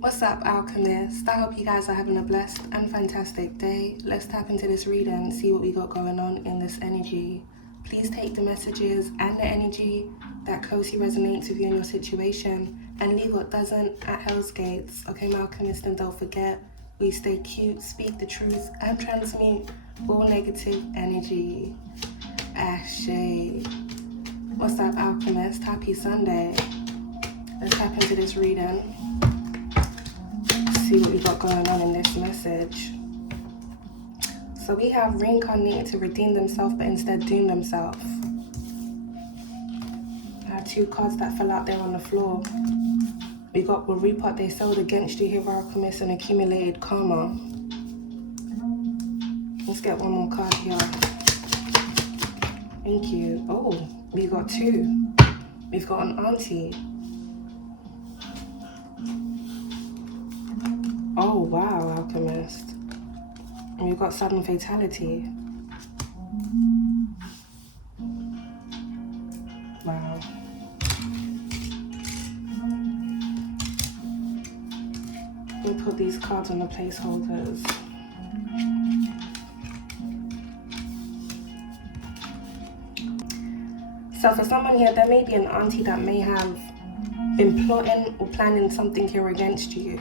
What's up, Alchemist? I hope you guys are having a blessed and fantastic day. Let's tap into this reading and see what we got going on in this energy. Please take the messages and the energy that closely resonates with you in your situation and leave what doesn't at Hell's Gates. Okay, my Alchemist, and don't forget, we stay cute, speak the truth, and transmute all negative energy. Shady. What's up, Alchemist? Happy Sunday. Let's tap into this reading. See what we got going on in this message. So we have reincarnated to redeem themselves but instead doom themselves. I have two cards that fell out there on the floor. We got will reap what they sowed against you, here, Alchemist, and accumulated karma. Let's get one more card here. Thank you. Oh, we got two. We've got an Auntie. Oh wow, Alchemist. And we've got sudden fatality. Wow. We'll put these cards on the placeholders. So for someone here, there may be an auntie that may have been plotting or planning something here against you.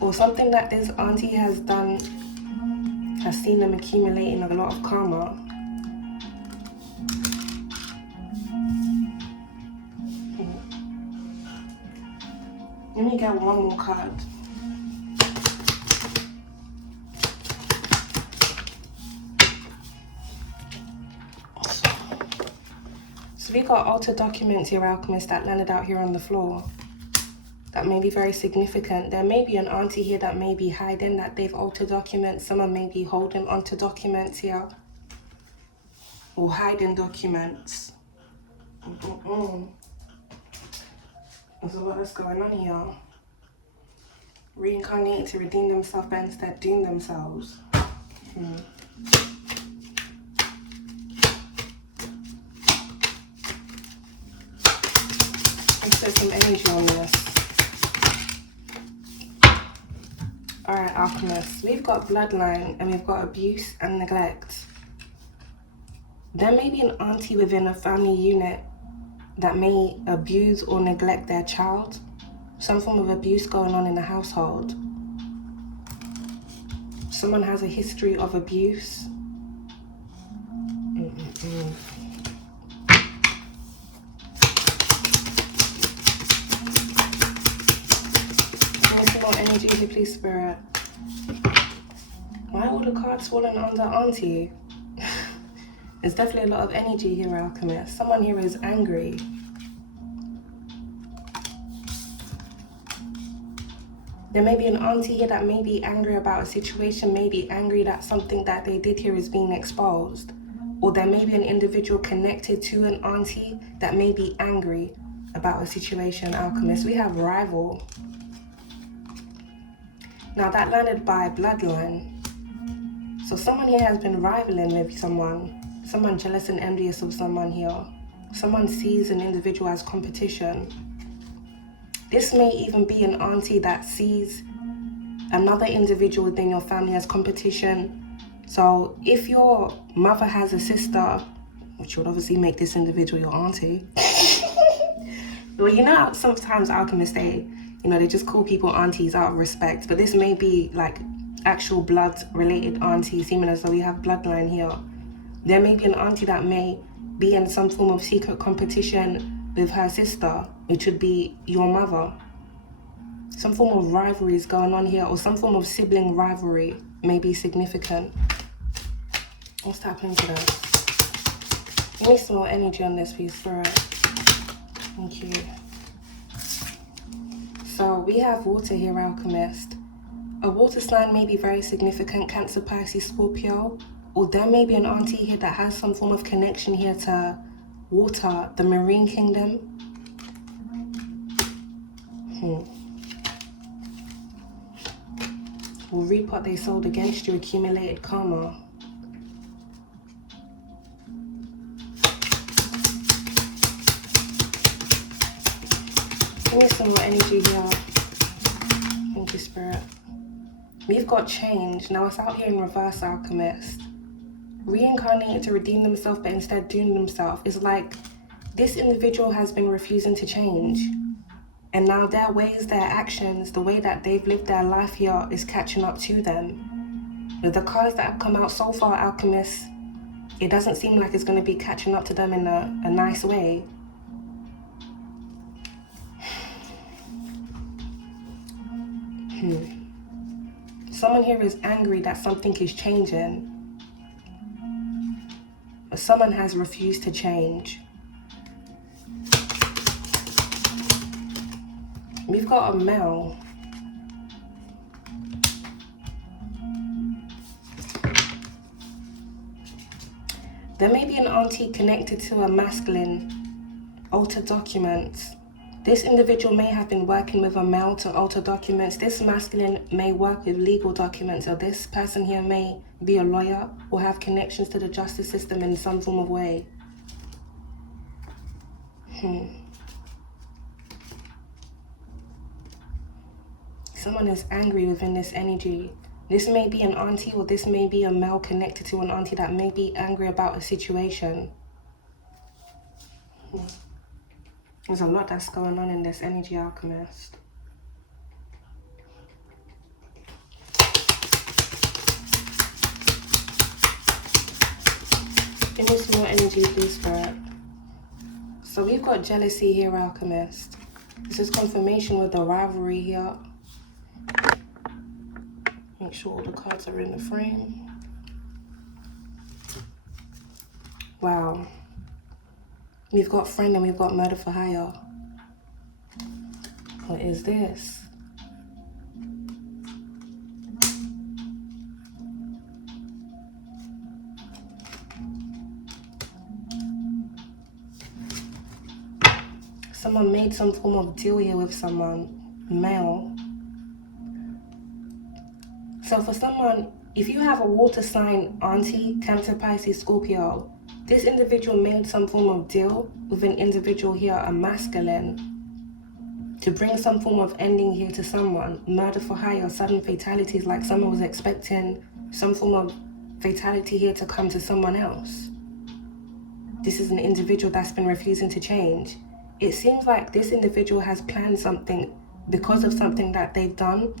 Or something that this auntie has done has seen them accumulating a lot of karma. Let me get one more card. So we got altered documents here, Alchemist, that landed out here on the floor. That may be very significant. There may be an auntie here that may be hiding that they've altered documents. Someone may be holding onto documents here. Or hiding documents. There's a lot that's going on here. Reincarnated to redeem themselves but instead doom themselves. Let's put some energy on this. Alright, Alchemist, we've got bloodline and we've got abuse and neglect. There may be an auntie within a family unit that may abuse or neglect their child. Some form of abuse going on in the household. Someone has a history of abuse. More energy here, please, Spirit. Why are all the cards falling under Auntie? There's definitely a lot of energy here, Alchemist. Someone here is angry. There may be an auntie here that may be angry about a situation, may be angry that something that they did here is being exposed. Or there may be an individual connected to an auntie that may be angry about a situation, Alchemist. We have rival. Now that landed by bloodline. So someone here has been rivaling with someone jealous and envious of someone here. Someone sees an individual as competition. This may even be an auntie that sees another individual within your family as competition. So if your mother has a sister, which would obviously make this individual your auntie. Well, you know how sometimes alchemists say, they just call people aunties out of respect, but this may be like actual blood related aunties, even as though we have bloodline here. There may be an auntie that may be in some form of secret competition with her sister, which would be your mother. Some form of rivalry is going on here, or some form of sibling rivalry may be significant. Let's tap into this. Give me some more energy on this, please, Spirit. Thank you. So we have water here, Alchemist. A water sign may be very significant, Cancer, Pisces, Scorpio, or there may be an auntie here that has some form of connection here to water, the marine kingdom. Will reap what they sowed against you, accumulated karma. Give me some more energy here. Thank Thank you, Spirit. We've got change. Now it's out here in reverse, Alchemist. Reincarnated to redeem themselves, but instead doing themselves. It's like this individual has been refusing to change. And now their ways, their actions, the way that they've lived their life here is catching up to them. With the cards that have come out so far, Alchemist, it doesn't seem like it's going to be catching up to them in a nice way. Someone here is angry that something is changing. But someone has refused to change. We've got a male. There may be an auntie connected to a masculine, altered documents. This individual may have been working with a male to alter documents. This masculine may work with legal documents, or this person here may be a lawyer or have connections to the justice system in some form of way. Someone is angry within this energy. This may be an auntie, or this may be a male connected to an auntie that may be angry about a situation. There's a lot that's going on in this energy, Alchemist. Give me some more energy, please, Spirit. So we've got jealousy here, Alchemist. This is confirmation with the rivalry here. Make sure all the cards are in the frame. Wow. We've got friend and we've got murder for hire. What is this? Someone made some form of deal here with someone, male. So for someone, if you have a water sign, Auntie, Cancer, Pisces, Scorpio, this individual made some form of deal with an individual here, a masculine, to bring some form of ending here to someone. Murder for hire, sudden fatalities, like someone was expecting some form of fatality here to come to someone else. This is an individual that's been refusing to change. It seems like this individual has planned something because of something that they've done,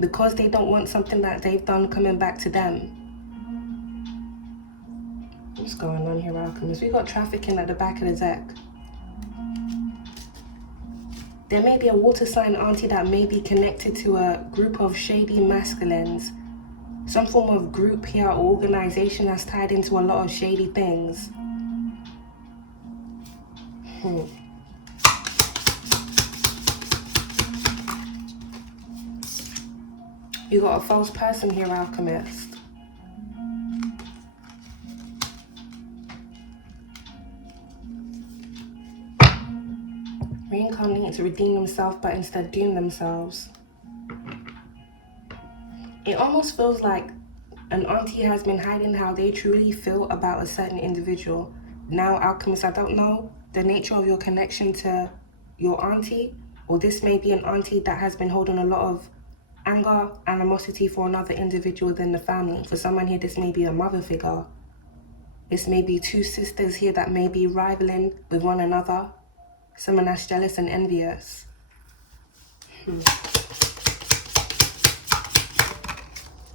because they don't want something that they've done coming back to them. What's going on here, Alchemist? We got trafficking at the back of the deck. There may be a water sign auntie that may be connected to a group of shady masculines. Some form of group here or organization that's tied into a lot of shady things. You got a false person here, Alchemist. Reincarnated to redeem themselves, but instead doom themselves. It almost feels like an auntie has been hiding how they truly feel about a certain individual. Now, Alchemist, I don't know the nature of your connection to your auntie, or this may be an auntie that has been holding a lot of anger, animosity for another individual within the family. For someone here, this may be a mother figure. This may be two sisters here that may be rivaling with one another. Someone that's jealous and envious.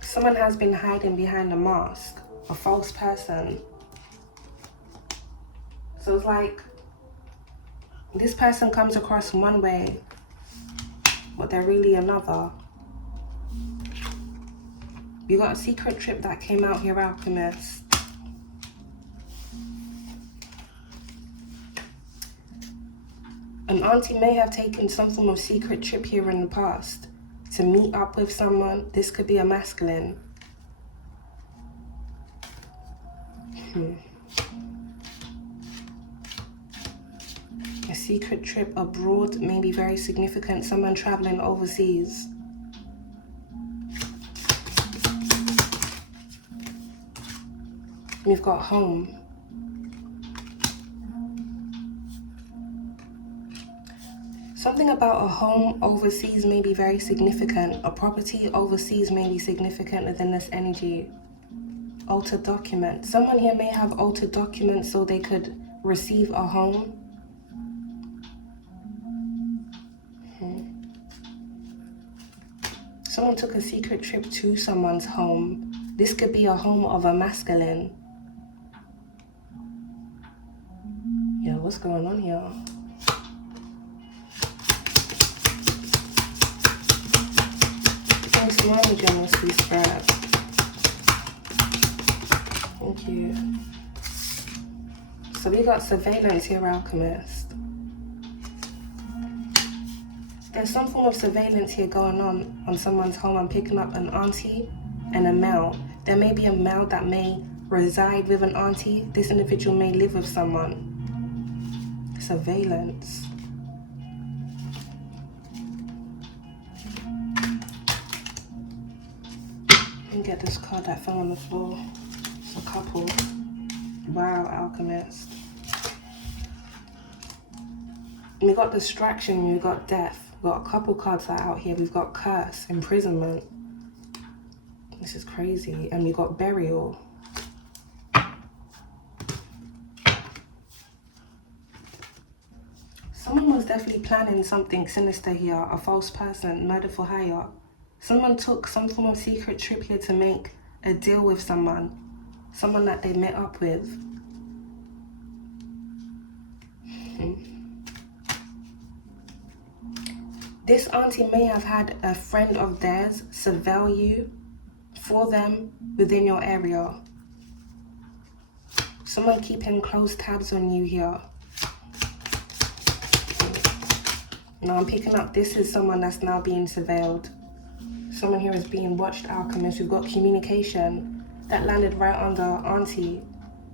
Someone has been hiding behind a mask, a false person. So it's like this person comes across one way, but they're really another. You got a secret trip that came out here, Alchemist. An auntie may have taken some form of secret trip here in the past to meet up with someone. This could be a masculine. A secret trip abroad may be very significant. Someone traveling overseas. We've got home. Something about a home overseas may be very significant. A property overseas may be significant within this energy. Altered documents. Someone here may have altered documents so they could receive a home. Someone took a secret trip to someone's home. This could be a home of a masculine. Yeah, what's going on here? Thanks, Mommy General, Sweet Spread. Thank you. So we got surveillance here, Alchemist. There's some form of surveillance here going on someone's home. I'm picking up an auntie and a male. There may be a male that may reside with an auntie. This individual may live with someone. Surveillance. Let me get this card that fell on the floor. It's a couple. Wow, Alchemist. We got distraction, we got death. We've got a couple cards that are out here. We've got curse, imprisonment. This is crazy. And we got burial. Someone was definitely planning something sinister here. A false person, murder for hire. Someone took some form of secret trip here to make a deal with someone. Someone that they met up with. This auntie may have had a friend of theirs surveil you for them within your area. Someone keeping close tabs on you here. Now I'm picking up, this is someone that's now being surveilled. Someone here is being watched, Alchemist. We've got communication. That landed right under Auntie.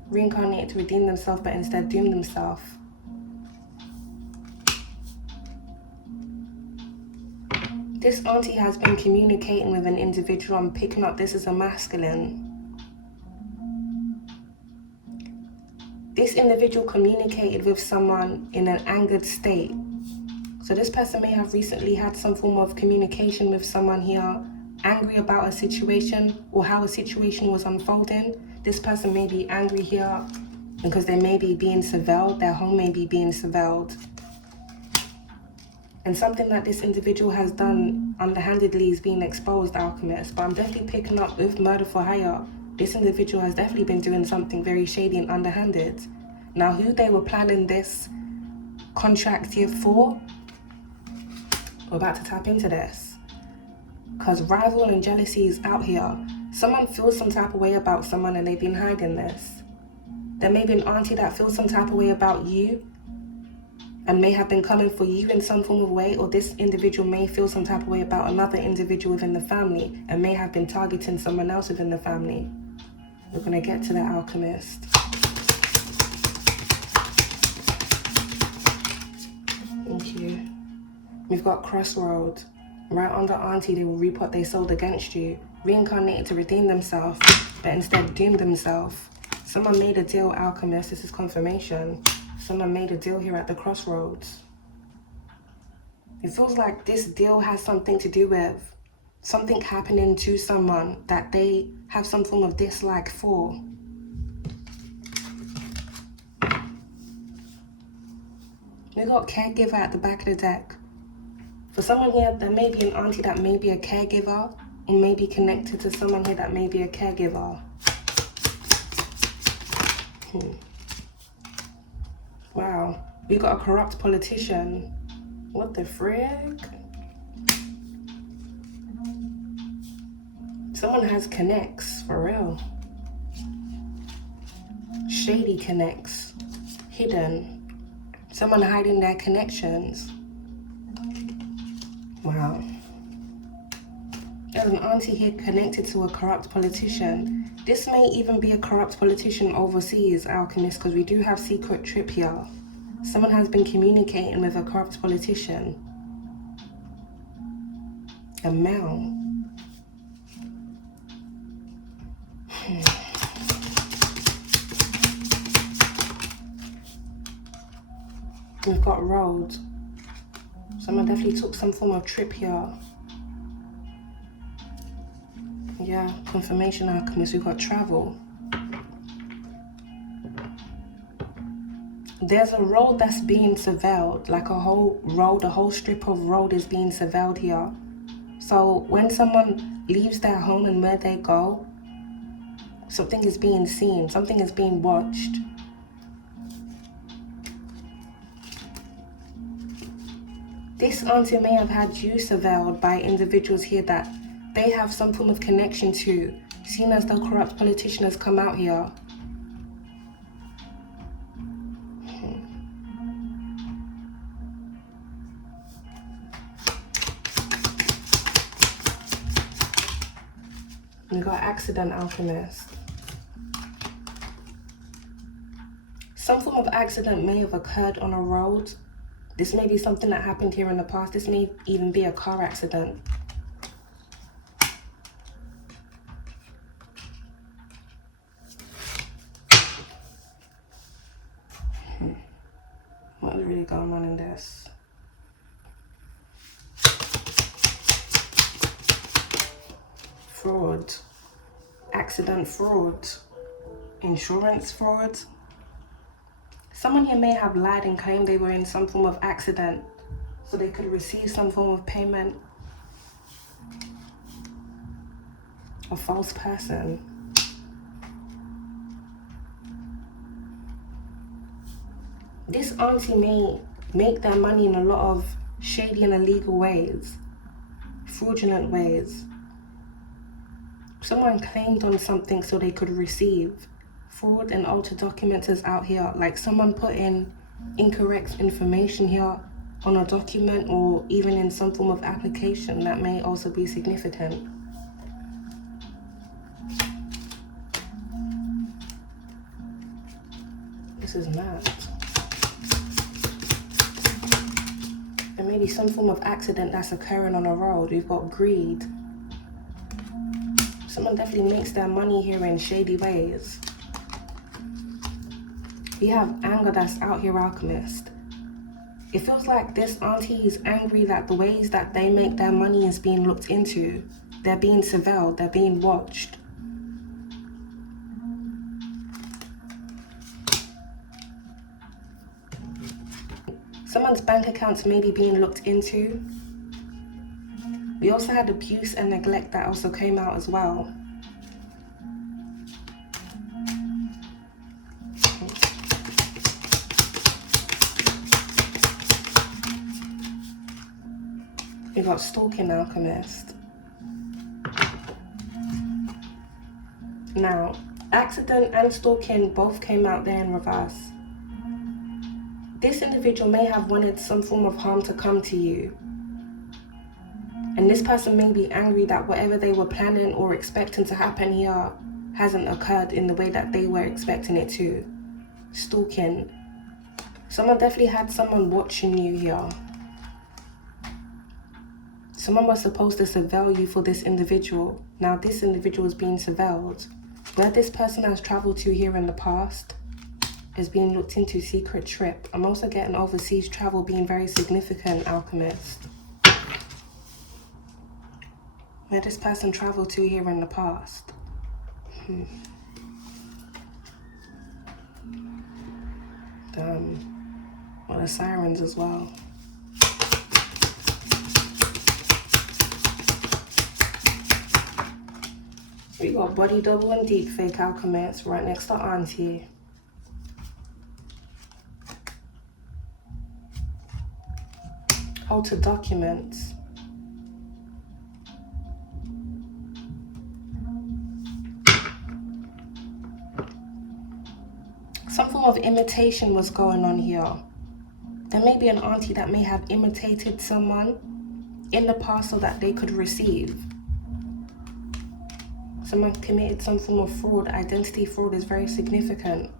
Reincarnated to redeem themselves, but instead doomed themselves. This auntie has been communicating with an individual. I'm picking up, this is a masculine. This individual communicated with someone in an angered state. So this person may have recently had some form of communication with someone here, angry about a situation or how a situation was unfolding. This person may be angry here because they may be being surveilled, their home may be being surveilled. And something that this individual has done underhandedly is being exposed, Alchemist. But I'm definitely picking up with murder for hire. This individual has definitely been doing something very shady and underhanded. Now, who they were planning this contract here for, we're about to tap into this. Because rival and jealousy is out here. Someone feels some type of way about someone and they've been hiding this. There may be an auntie that feels some type of way about you and may have been coming for you in some form of way, or this individual may feel some type of way about another individual within the family and may have been targeting someone else within the family. We're going to get to the Alchemist. Thank you. We've got crossroads. Right under Auntie, they will reap what they sowed against you. Reincarnated to redeem themselves, but instead doomed themselves. Someone made a deal, Alchemist. This is confirmation. Someone made a deal here at the crossroads. It feels like this deal has something to do with something happening to someone that they have some form of dislike for. We got caregiver at the back of the deck. For someone here, there may be an auntie that may be a caregiver, or may be connected to someone here that may be a caregiver. Wow, we got a corrupt politician. What the frick? Someone has connects, for real. Shady connects, hidden. Someone hiding their connections. Wow. There's an auntie here connected to a corrupt politician. This may even be a corrupt politician overseas, Alchemist, because we do have secret trip here. Someone has been communicating with a corrupt politician. A male. We've got road. Someone definitely took some form of trip here. Yeah, confirmation alchemist, we've got travel. There's a road that's being surveilled, like a whole road, a whole strip of road is being surveilled here. So when someone leaves their home and where they go, something is being seen, something is being watched. This auntie may have had you surveilled by individuals here that they have some form of connection to, seen as the corrupt politician has come out here. We got accident alchemist. Some form of accident may have occurred on a road. This may be something that happened here in the past. This may even be a car accident. What is really going on in this? Fraud, accident fraud, insurance fraud. Someone here may have lied and claimed they were in some form of accident so they could receive some form of payment. A false person. This auntie may make their money in a lot of shady and illegal ways, fraudulent ways. Someone claimed on something so they could receive. Fraud and altered documents is out here. Like someone put in incorrect information here on a document or even in some form of application that may also be significant. This is mad. There may be some form of accident that's occurring on a road. We've got greed. Someone definitely makes their money here in shady ways. We have anger that's out here, alchemist. It feels like this auntie is angry that the ways that they make their money is being looked into. They're being surveilled, they're being watched. Someone's bank accounts may be being looked into. We also had abuse and neglect that also came out as well. We got Stalking alchemist. Now, accident and stalking both came out there in reverse. This individual may have wanted some form of harm to come to you. And this person may be angry that whatever they were planning or expecting to happen here hasn't occurred in the way that they were expecting it to. Stalking. Someone definitely had someone watching you here. Someone was supposed to surveil you for this individual. Now this individual is being surveilled. Where this person has traveled to here in the past is being looked into. Secret trip. I'm also getting overseas travel being very significant, alchemist. Where this person traveled to here in the past. Well, the sirens as well. We got body double and deep fake alchemist right next to Auntie. Altered documents. Some form of imitation was going on here. There may be an auntie that may have imitated someone in the past so that they could receive. Someone committed some form of fraud. Identity fraud is very significant.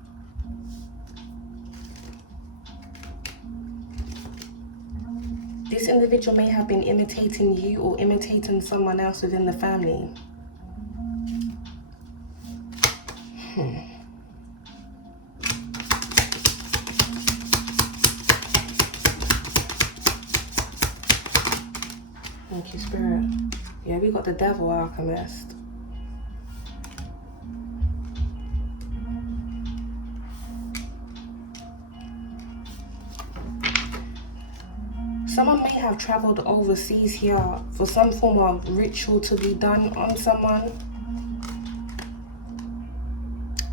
This individual may have been imitating you or imitating someone else within the family. Thank you, Spirit. Yeah, we got the Devil, Alchemist. Someone may have traveled overseas here for some form of ritual to be done on someone.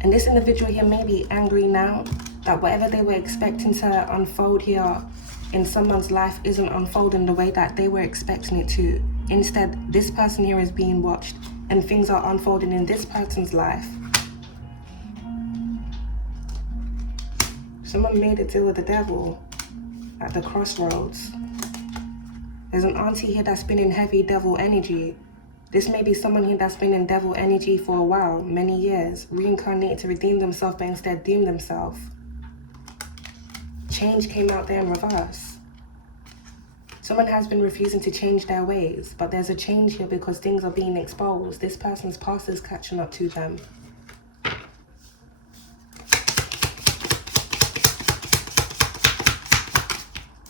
And this individual here may be angry now that whatever they were expecting to unfold here in someone's life isn't unfolding the way that they were expecting it to. Instead, this person here is being watched and things are unfolding in this person's life. Someone made a deal with the devil at the crossroads. There's an auntie here that's been in heavy devil energy. This may be someone here that's been in devil energy for a while, many years, reincarnated to redeem themselves but instead doomed themselves. Change came out there in reverse. Someone has been refusing to change their ways, but there's a change here because things are being exposed. This person's past is catching up to them.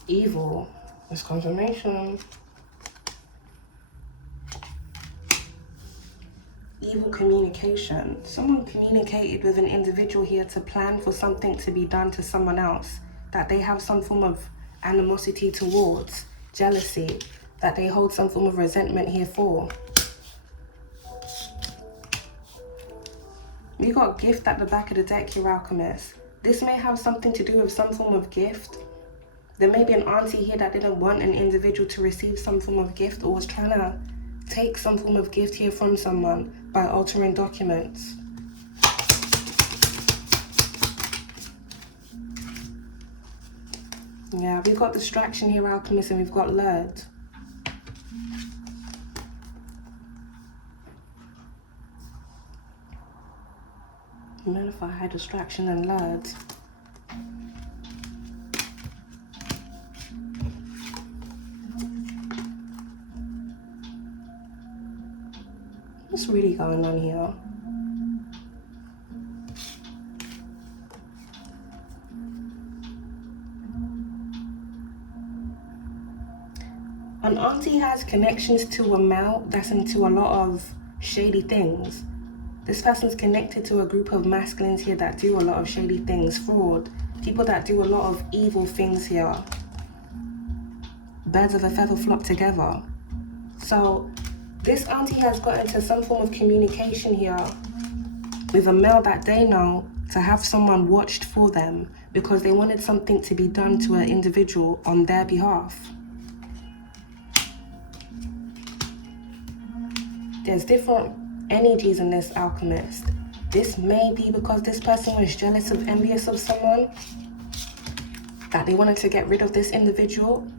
Evil is confirmation. Evil communication. Someone communicated with an individual here to plan for something to be done to someone else that they have some form of animosity towards, jealousy, that they hold some form of resentment here for. We got gift at the back of the deck here, Alchemist. This may have something to do with some form of gift. There may be an auntie here that didn't want an individual to receive some form of gift or was trying to take some form of gift here from someone by altering documents. Yeah, we've got distraction here, Alchemist, and we've got lured. Nullify, distraction, and lured. What's really going on here? An auntie has connections to a male that's into a lot of shady things. This person's connected to a group of masculines here that do a lot of shady things, fraud, people that do a lot of evil things here. Birds of a feather flock together. So this auntie has got into some form of communication here with a male that they know to have someone watched for them because they wanted something to be done to an individual on their behalf. There's different energies in this, Alchemist. This may be because this person was jealous of, envious of someone, that they wanted to get rid of this individual.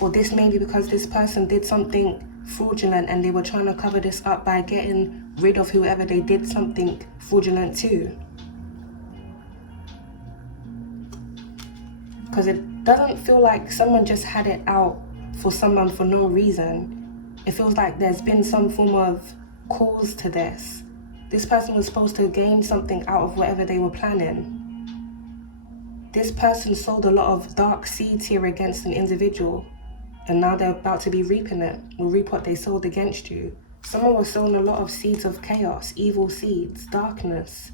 Or this may be because this person did something fraudulent and they were trying to cover this up by getting rid of whoever they did something fraudulent to. Because it doesn't feel like someone just had it out for someone for no reason. It feels like there's been some form of cause to this. This person was supposed to gain something out of whatever they were planning. This person sowed a lot of dark seeds here against an individual, and now they're about to be reaping it, will reap what they sowed against you. Someone was sowing a lot of seeds of chaos, evil seeds, darkness.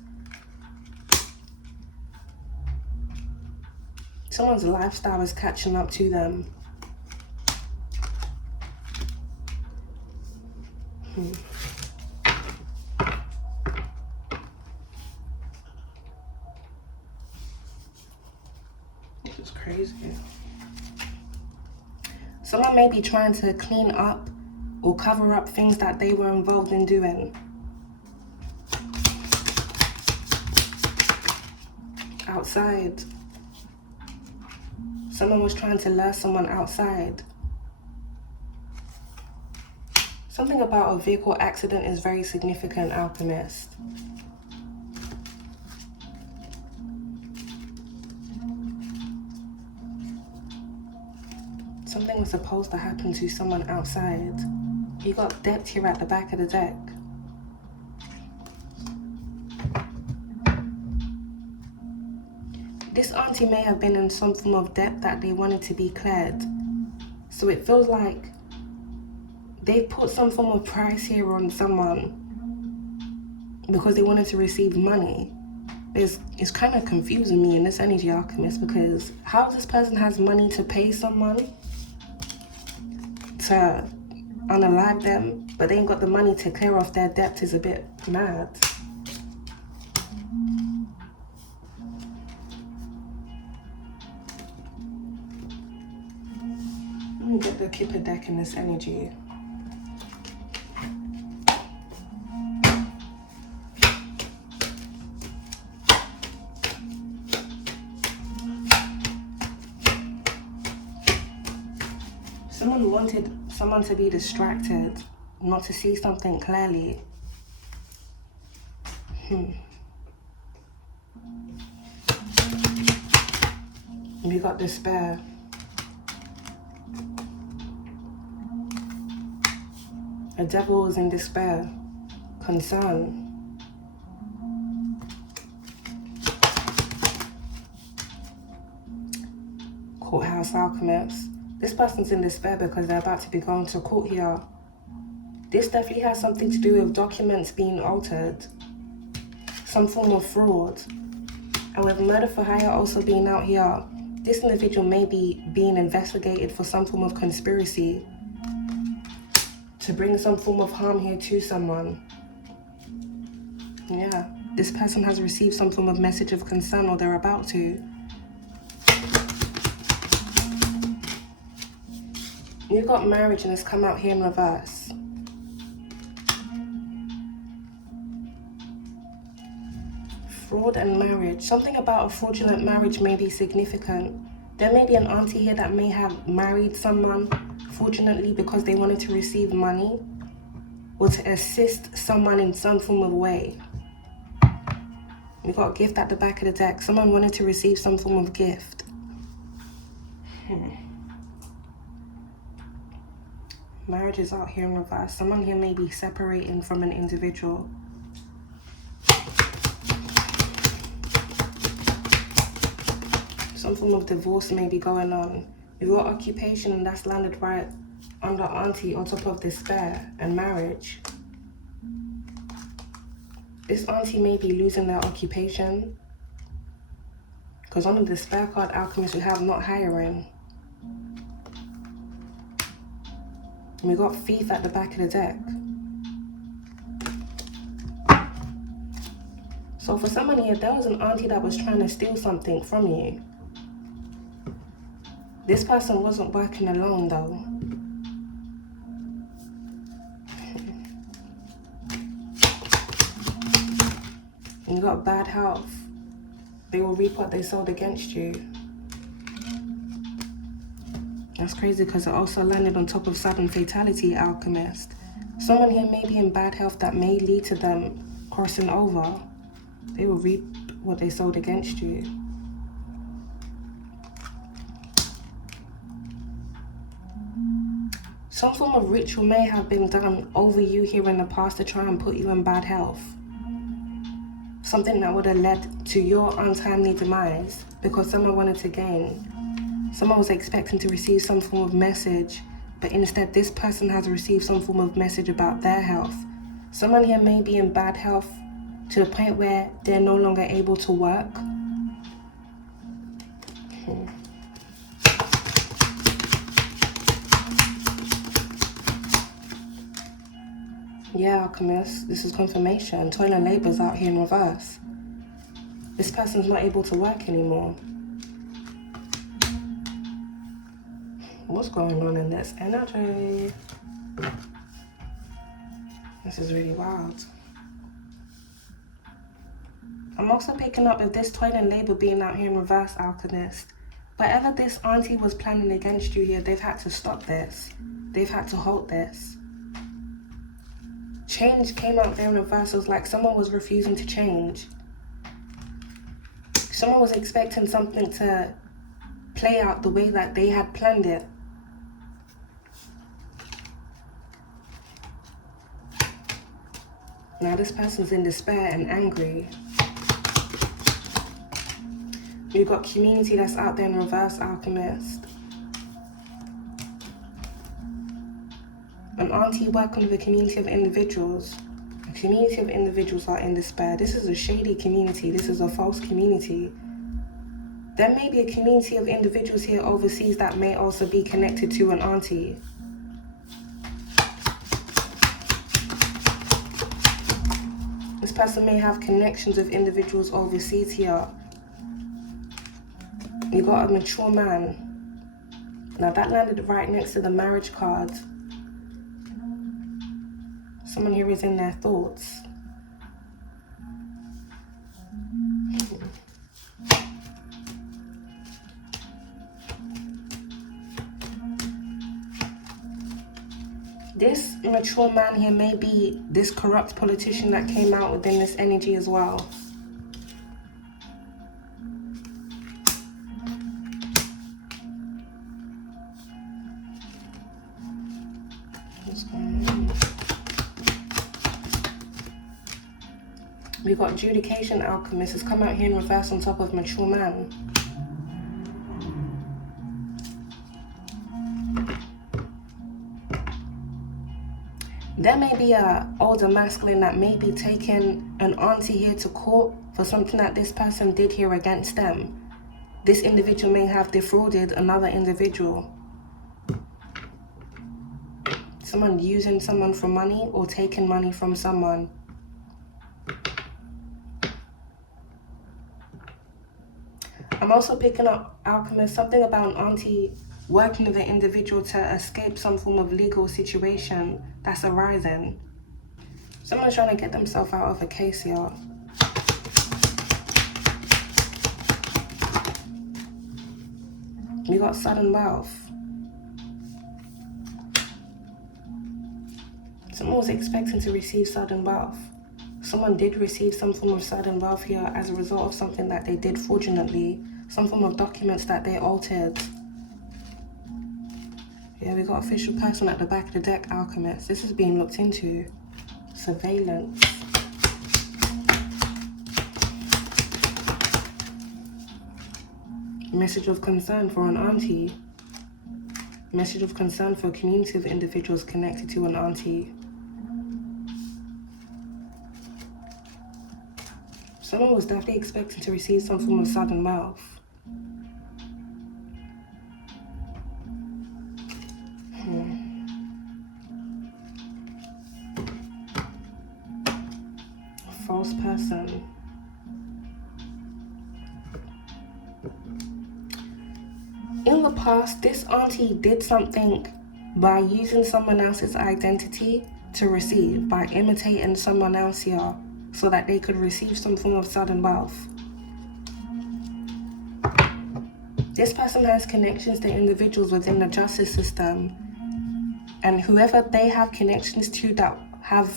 Someone's lifestyle is catching up to them. This is crazy. Someone may be trying to clean up or cover up things that they were involved in doing. Outside. Someone was trying to lure someone outside. Something about a vehicle accident is very significant, Alchemist. Something was supposed to happen to someone outside. You got depth here at the back of the deck. This auntie may have been in some form of debt that they wanted to be cleared. So it feels like They put some form of price here on someone because they wanted to receive money. It's kind of confusing me in this energy, Alchemist, because how this person has money to pay someone to unalive them, but they ain't got the money to clear off their debt is a bit mad. Let me get the Kipper deck in this energy. Someone wanted someone to be distracted, not to see something clearly. We got despair. The devil is in despair, concern. Courthouse Alchemist. This person's in despair because they're about to be going to court here. This definitely has something to do with documents being altered. Some form of fraud. And with murder for hire also being out here, this individual may be being investigated for some form of conspiracy to bring some form of harm here to someone. Yeah, this person has received some form of message of concern, or they're about to. You've got marriage and it's come out here in reverse. Fraud and marriage. Something about a fraudulent marriage may be significant. There may be an auntie here that may have married someone fraudulently because they wanted to receive money or to assist someone in some form of way. We've got a gift at the back of the deck. Someone wanted to receive some form of gift. Marriage is out here in reverse. Someone here may be separating from an individual. Some form of divorce may be going on. We've got occupation, and that's landed right under Auntie on top of despair and marriage. This Auntie may be losing their occupation because on the despair card, Alchemist, we have not hiring. And we got thief at the back of the deck. So for someone here, there was an auntie that was trying to steal something from you. This person wasn't working alone though. And you got bad health. They will reap what they sowed against you. That's crazy because it also landed on top of sudden fatality, Alchemist. Someone here may be in bad health that may lead to them crossing over. They will reap what they sowed against you. Some form of ritual may have been done over you here in the past to try and put you in bad health. Something that would have led to your untimely demise because someone wanted to gain. Someone was expecting to receive some form of message, but instead this person has received some form of message about their health. Someone here may be in bad health to the point where they're no longer able to work. Yeah, Alchemist, this is confirmation. Toil and labor's out here in reverse. This person's not able to work anymore. What's going on in this energy? This is really wild. I'm also picking up with this toil and labor being out here in reverse, Alchemist. Whatever this auntie was planning against you here, they've had to stop this. They've had to halt this. Change came out there in reverse. It was like someone was refusing to change. Someone was expecting something to play out the way that they had planned it. Now this person's in despair and angry. We've got community that's out there in reverse, Alchemist. An auntie working with a community of individuals. A community of individuals are in despair. This is a shady community. This is a false community. There may be a community of individuals here overseas that may also be connected to an auntie. This person may have connections with individuals overseas here. You got a mature man. Now that landed right next to the marriage card. Someone here is in their thoughts. This mature man here may be this corrupt politician that came out within this energy as well. What's going on? We've got adjudication alchemist has come out here in reverse on top of mature man. There may be an older masculine that may be taking an auntie here to court for something that this person did here against them. This individual may have defrauded another individual. Someone using someone for money or taking money from someone. I'm also picking up, alchemist, something about an auntie working with an individual to escape some form of legal situation that's arising. Someone's trying to get themselves out of a case here. We got sudden wealth. Someone was expecting to receive sudden wealth. Someone did receive some form of sudden wealth here as a result of something that they did fraudulently, some form of documents that they altered. Yeah, we got official person at the back of the deck, alchemist. This is being looked into. Surveillance. Message of concern for an auntie. Message of concern for a community of individuals connected to an auntie. Someone was definitely expecting to receive some form of sudden wealth. False person. In the past, this auntie did something by using someone else's identity to receive, by imitating someone else here so that they could receive some form of sudden wealth. This person has connections to individuals within the justice system, and whoever they have connections to that have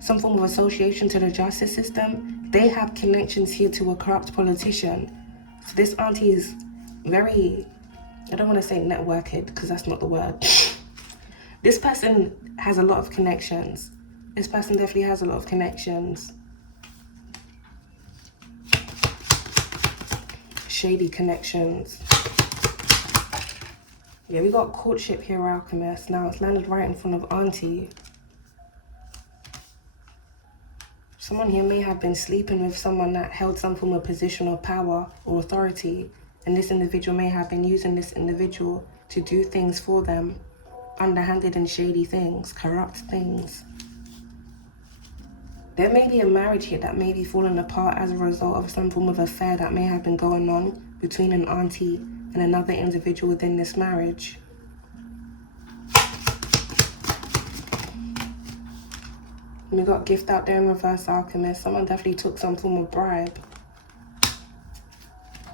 some form of association to the justice system, they have connections here to a corrupt politician. So this auntie is very, I don't want to say networked because that's not the word. This person has a lot of connections. This person definitely has a lot of connections. Shady connections. Yeah, we got courtship here, alchemist. Now it's landed right in front of auntie. Someone here may have been sleeping with someone that held some form of position of power or authority, and this individual may have been using this individual to do things for them, underhanded and shady things, corrupt things. There may be a marriage here that may be falling apart as a result of some form of affair that may have been going on between an auntie and another individual within this marriage. We got gift out there in reverse, alchemist. Someone definitely took some form of bribe.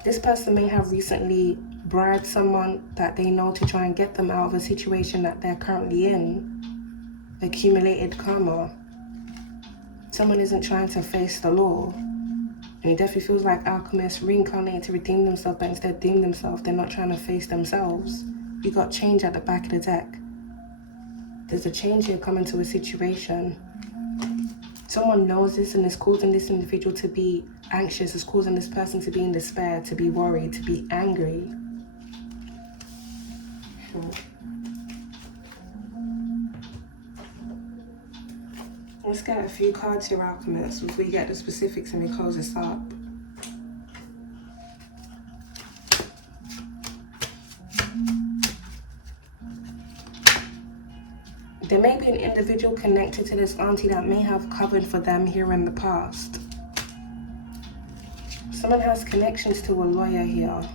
This person may have recently bribed someone that they know to try and get them out of a situation that they're currently in. Accumulated karma. Someone isn't trying to face the law. And it definitely feels like alchemists reincarnated to redeem themselves, but instead deem themselves. They're not trying to face themselves. We got change at the back of the deck. There's a change here coming to a situation. Someone knows this and is causing this individual to be anxious, is causing this person to be in despair, to be worried, to be angry. Let's get a few cards here, Alchemist, before we get the specifics and we close this up. There may be an individual connected to this auntie that may have covered for them here in the past. Someone has connections to a lawyer here.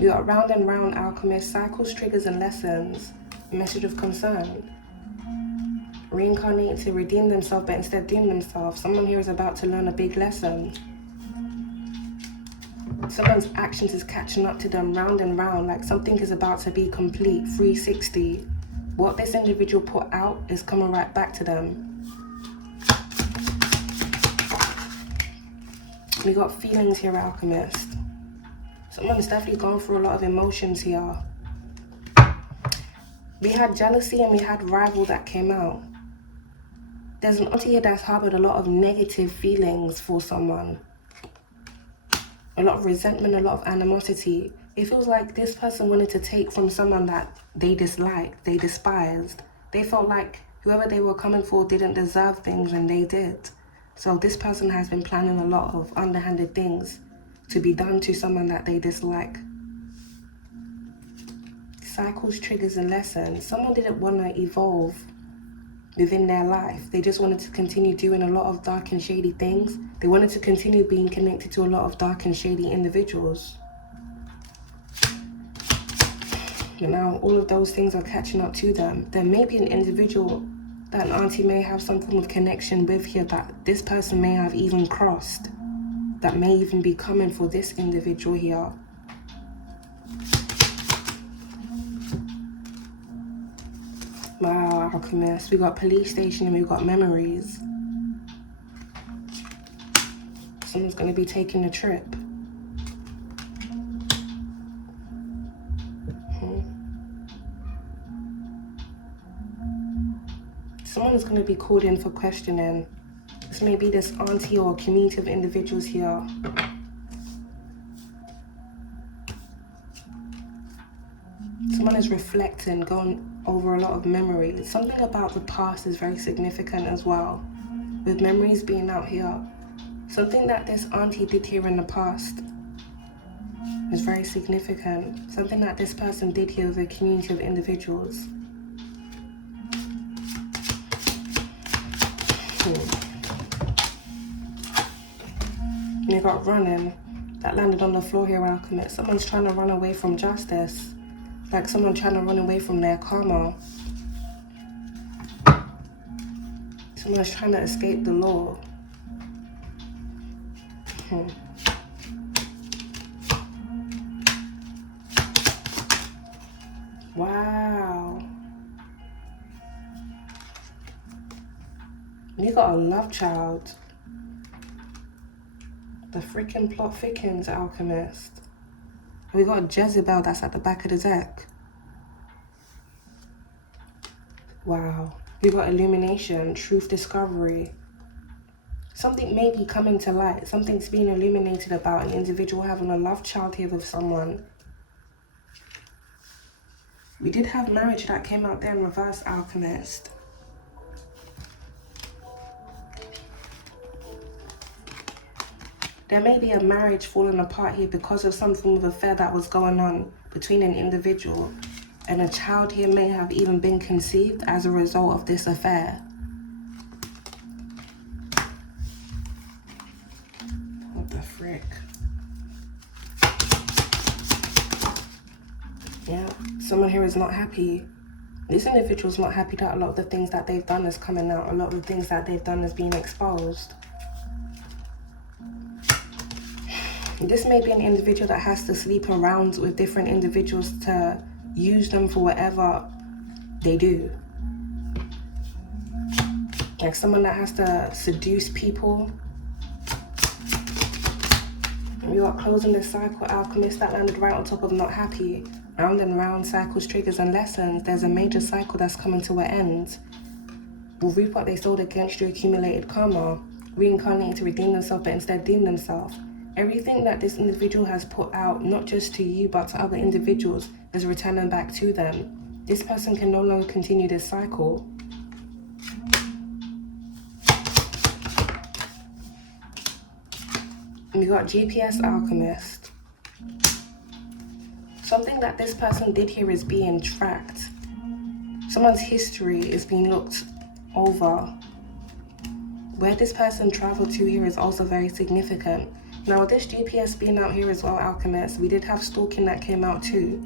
We got round and round, Alchemist, cycles, triggers, and lessons. Message of concern. Reincarnate to redeem themselves, but instead doom themselves. Someone here is about to learn a big lesson. Someone's actions is catching up to them round and round, like something is about to be complete, 360. What this individual put out is coming right back to them. We got feelings here, Alchemist. Someone's definitely gone through a lot of emotions here. We had jealousy and we had rival that came out. There's an auntie here that's harbored a lot of negative feelings for someone. A lot of resentment, a lot of animosity. It feels like this person wanted to take from someone that they disliked, they despised. They felt like whoever they were coming for didn't deserve things and they did. So this person has been planning a lot of underhanded things to be done to someone that they dislike. Cycles, triggers, and lessons. Someone didn't want to evolve within their life. They just wanted to continue doing a lot of dark and shady things. They wanted to continue being connected to a lot of dark and shady individuals. And now all of those things are catching up to them. There may be an individual that an auntie may have some form of connection with here that this person may have even crossed. That may even be coming for this individual here. Wow, Alchemist. We got police station and we got memories. Someone's going to be taking a trip. Someone's going to be called in for questioning. This may be this auntie or community of individuals here. Someone is reflecting, going over a lot of memories. Something about the past is very significant as well. With memories being out here. Something that this auntie did here in the past is very significant. Something that this person did here with a community of individuals. You got running. That landed on the floor here, Alchemist. Someone's trying to run away from justice. Like someone trying to run away from their karma. Someone's trying to escape the law. Wow. You got a love child. The freaking plot thickens, Alchemist. We got Jezebel that's at the back of the deck. Wow. We got illumination, truth discovery. Something may be coming to light. Something's being illuminated about an individual having a love child here with someone. We did have marriage that came out there in reverse, Alchemist. There may be a marriage falling apart here because of some form of affair that was going on between an individual, and a child here may have even been conceived as a result of this affair. What the frick? Yeah, someone here is not happy. This individual's not happy that a lot of the things that they've done is coming out. A lot of the things that they've done is being exposed. This may be an individual that has to sleep around with different individuals to use them for whatever they do. Like someone that has to seduce people. We got closing the cycle, Alchemist, that landed right on top of not happy. Round and round, cycles, triggers, and lessons. There's a major cycle that's coming to an end. Will reap what they sowed against your accumulated karma. Reincarnating to redeem themselves, but instead doom themselves. Everything that this individual has put out, not just to you, but to other individuals, is returning back to them. This person can no longer continue this cycle. We got GPS Alchemist. Something that this person did here is being tracked. Someone's history is being looked over. Where this person traveled to here is also very significant. Now, with this GPS being out here as well, Alchemist, we did have Stalking that came out too.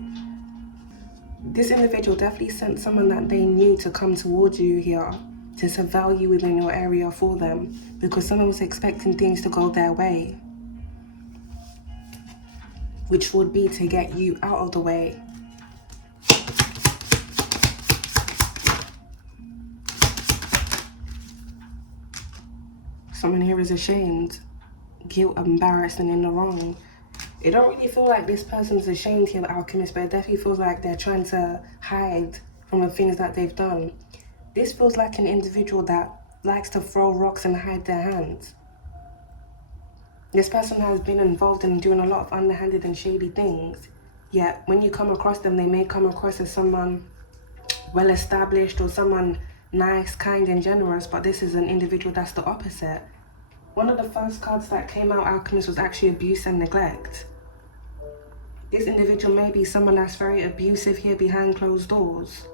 This individual definitely sent someone that they knew to come towards you here, to surveil you within your area for them, because someone was expecting things to go their way, which would be to get you out of the way. Someone here is ashamed, guilt, embarrassed, and in the wrong. It don't really feel like this person's ashamed here, Alchemist, but it definitely feels like they're trying to hide from the things that they've done. This feels like an individual that likes to throw rocks and hide their hands. This person has been involved in doing a lot of underhanded and shady things, yet when you come across them, they may come across as someone well-established or someone nice, kind, and generous, but this is an individual that's the opposite. One of the first cards that came out, Alchemist, was actually abuse and neglect. This individual may be someone that's very abusive here behind closed doors.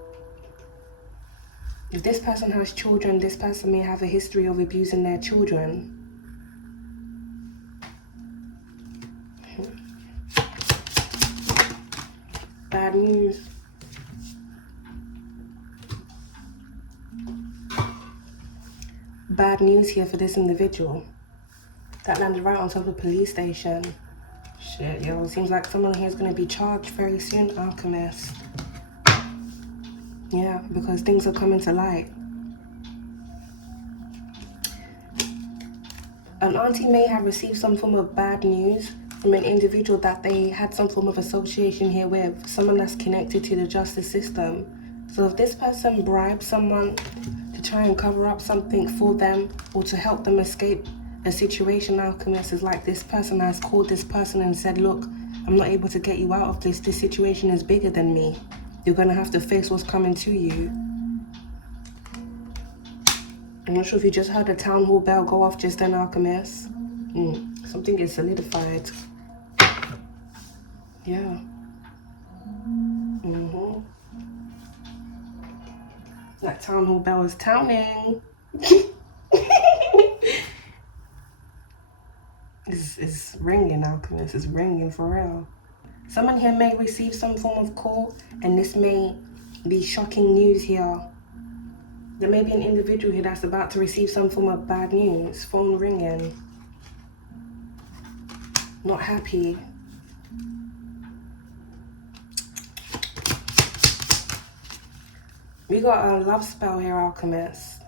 If this person has children, this person may have a history of abusing their children. Bad news. Bad news here for this individual that landed right on top of the police station. Shit, yo, it seems like someone here is going to be charged very soon, Alchemist. Yeah, because things are coming to light. An auntie may have received some form of bad news from an individual that they had some form of association here with, someone that's connected to the justice system. So if this person bribed someone to try and cover up something for them or to help them escape a situation, Alchemist, is like this person has called this person and said, look, I'm not able to get you out of this. This situation is bigger than me. You're going to have to face what's coming to you. I'm not sure if you just heard a town hall bell go off just then, Alchemist. Something is solidified. Yeah. That town hall bell is towning. It's ringing, Alchemist. It's ringing for real. Someone here may receive some form of call, and this may be shocking news here. There may be an individual here that's about to receive some form of bad news. Phone ringing. Not happy. We got a love spell here, Alchemist.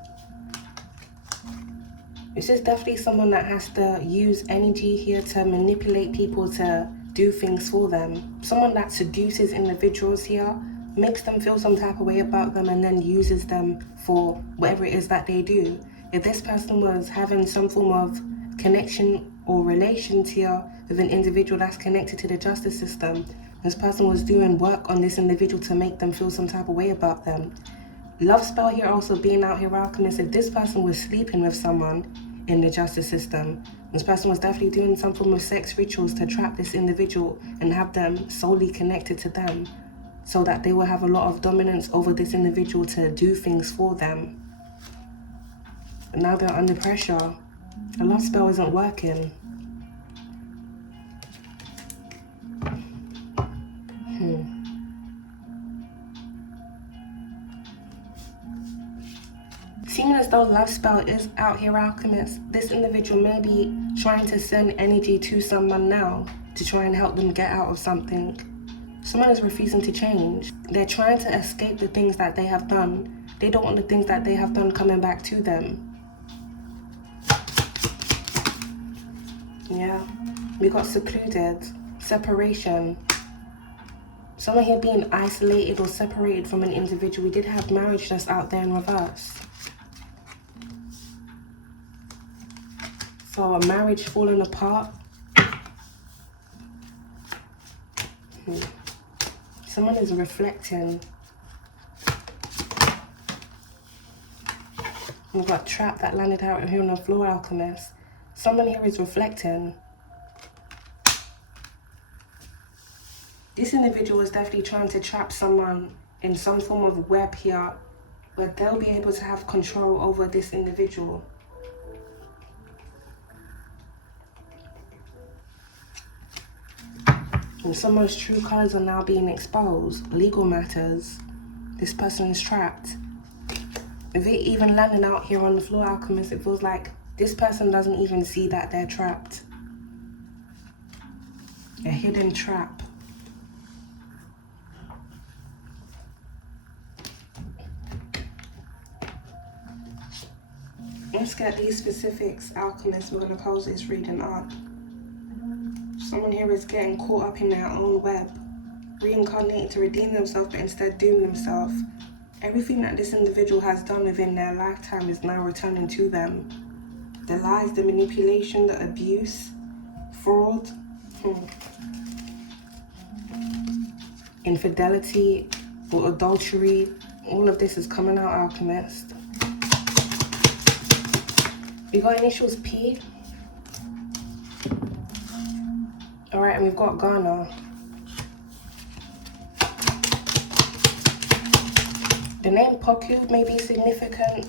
This is definitely someone that has to use energy here to manipulate people to do things for them. Someone that seduces individuals here, makes them feel some type of way about them, and then uses them for whatever it is that they do. If this person was having some form of connection or relations here with an individual that's connected to the justice system, this person was doing work on this individual to make them feel some type of way about them. Love spell here also being out here, Alchemist. If this person was sleeping with someone in the justice system, this person was definitely doing some form of sex rituals to trap this individual and have them solely connected to them, so that they will have a lot of dominance over this individual to do things for them. And now they're under pressure. The love spell isn't working. Seeming as though love spell is out here, Alchemist, this individual may be trying to send energy to someone now to try and help them get out of something. Someone is refusing to change. They're trying to escape the things that they have done. They don't want the things that they have done coming back to them. Yeah. We got secluded, separation. Someone here being isolated or separated from an individual. We did have marriage just out there in reverse. So a marriage falling apart. Someone is reflecting. We've got trap that landed out here on the floor, alchemist. Someone here is reflecting. This individual is definitely trying to trap someone in some form of web here, where they'll be able to have control over this individual. And someone's true colors are now being exposed. Legal matters. This person is trapped. If it even landing out here on the floor, alchemist, it feels like this person doesn't even see that they're trapped. A hidden trap. Let's get these specifics, alchemists. We're going to close this reading up. Someone here is getting caught up in their own web, reincarnated to redeem themselves, but instead doom themselves. Everything that this individual has done within their lifetime is now returning to them. The lies, the manipulation, the abuse, fraud, infidelity or adultery, all of this is coming out, alchemist. We got initials P. Alright, and we've got Ghana. The name Poku may be significant.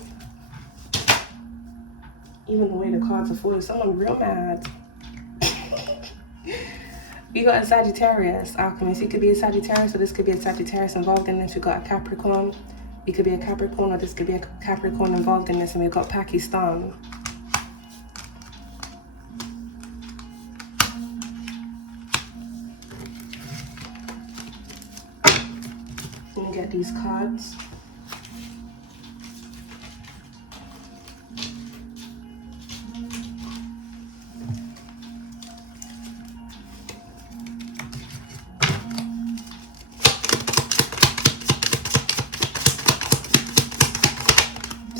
Even the way the cards are falling, someone real mad. We got a Sagittarius, alchemist. It could be a Sagittarius, or this could be a Sagittarius involved in this. We got a Capricorn. It could be a Capricorn, or this could be a Capricorn involved in this. And we've got Pakistan. Let me get these cards.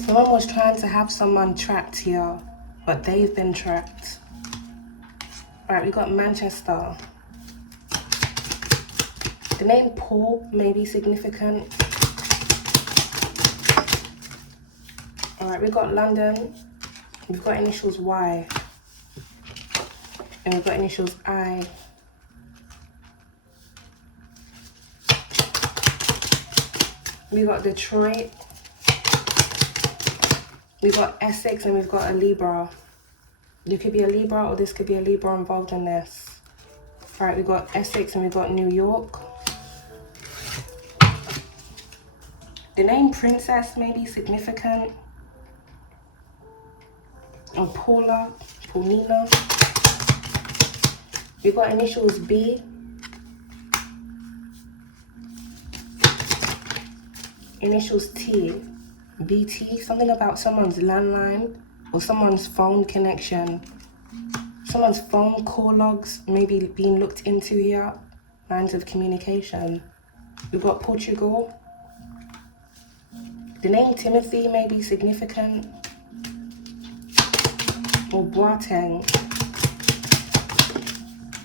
Someone was trying to have someone trapped here, but they've been trapped. Alright, we got Manchester. The name Paul may be significant. Alright, we got London. We've got initials Y. And we've got initials I. We got Detroit. We've got Essex, and we've got a Libra. You could be a Libra, or this could be a Libra involved in this. Alright, we've got Essex, and we've got New York. The name Princess may be significant. Or Paula, Paulina. We've got initials B. Initials T. BT, something about someone's landline or someone's phone connection. Someone's phone call logs maybe being looked into here. Lines of communication. We've got Portugal. The name Timothy may be significant. Or Boateng.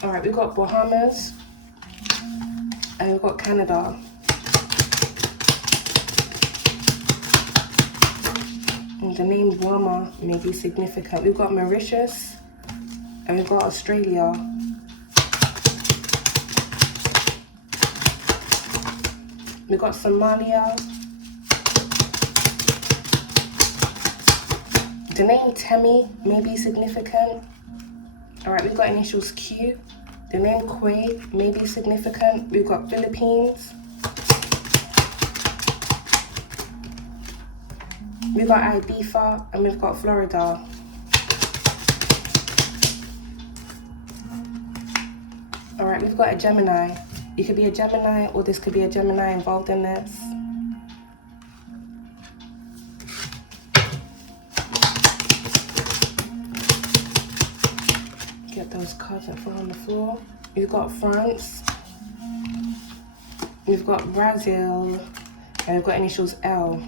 Alright, we've got Bahamas. And we've got Canada. The name Burma may be significant. We've got Mauritius and we've got Australia. We've got Somalia. The name Temi may be significant. Alright, we've got initials Q. The name Quay may be significant. We've got Philippines. We've got Ibiza and we've got Florida. Alright, we've got a Gemini. You could be a Gemini, or this could be a Gemini involved in this. Get those cards that fall on the floor. We've got France. We've got Brazil. And we've got initials L.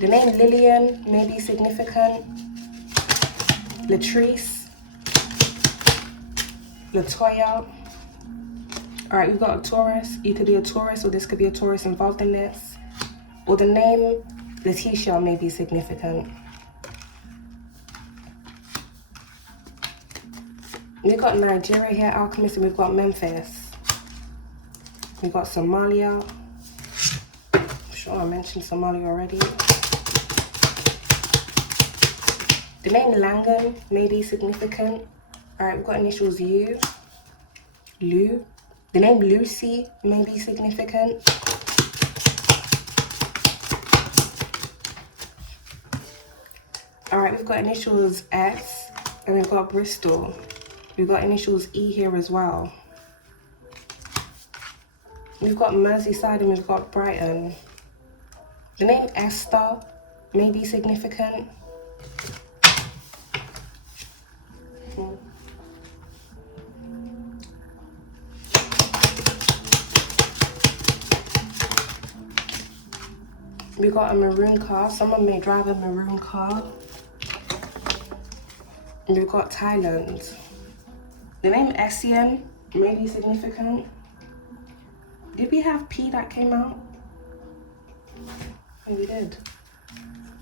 The name Lillian may be significant. Latrice. Latoya. All right, we've got a Taurus. You could be a Taurus, or this could be a Taurus involved in this. Or the name Letitia may be significant. We've got Nigeria here, Alchemist, and we've got Memphis. We've got Somalia. I'm sure I mentioned Somalia already. The name Langan may be significant. Alright, we've got initials U, Lu. The name Lucy may be significant. Alright, we've got initials S, and we've got Bristol. We've got initials E here as well. We've got Merseyside and we've got Brighton. The name Esther may be significant. We got a maroon car. Someone may drive a maroon car. And we've got Thailand. The name Essien may be significant. Did we have P that came out? Oh, we did.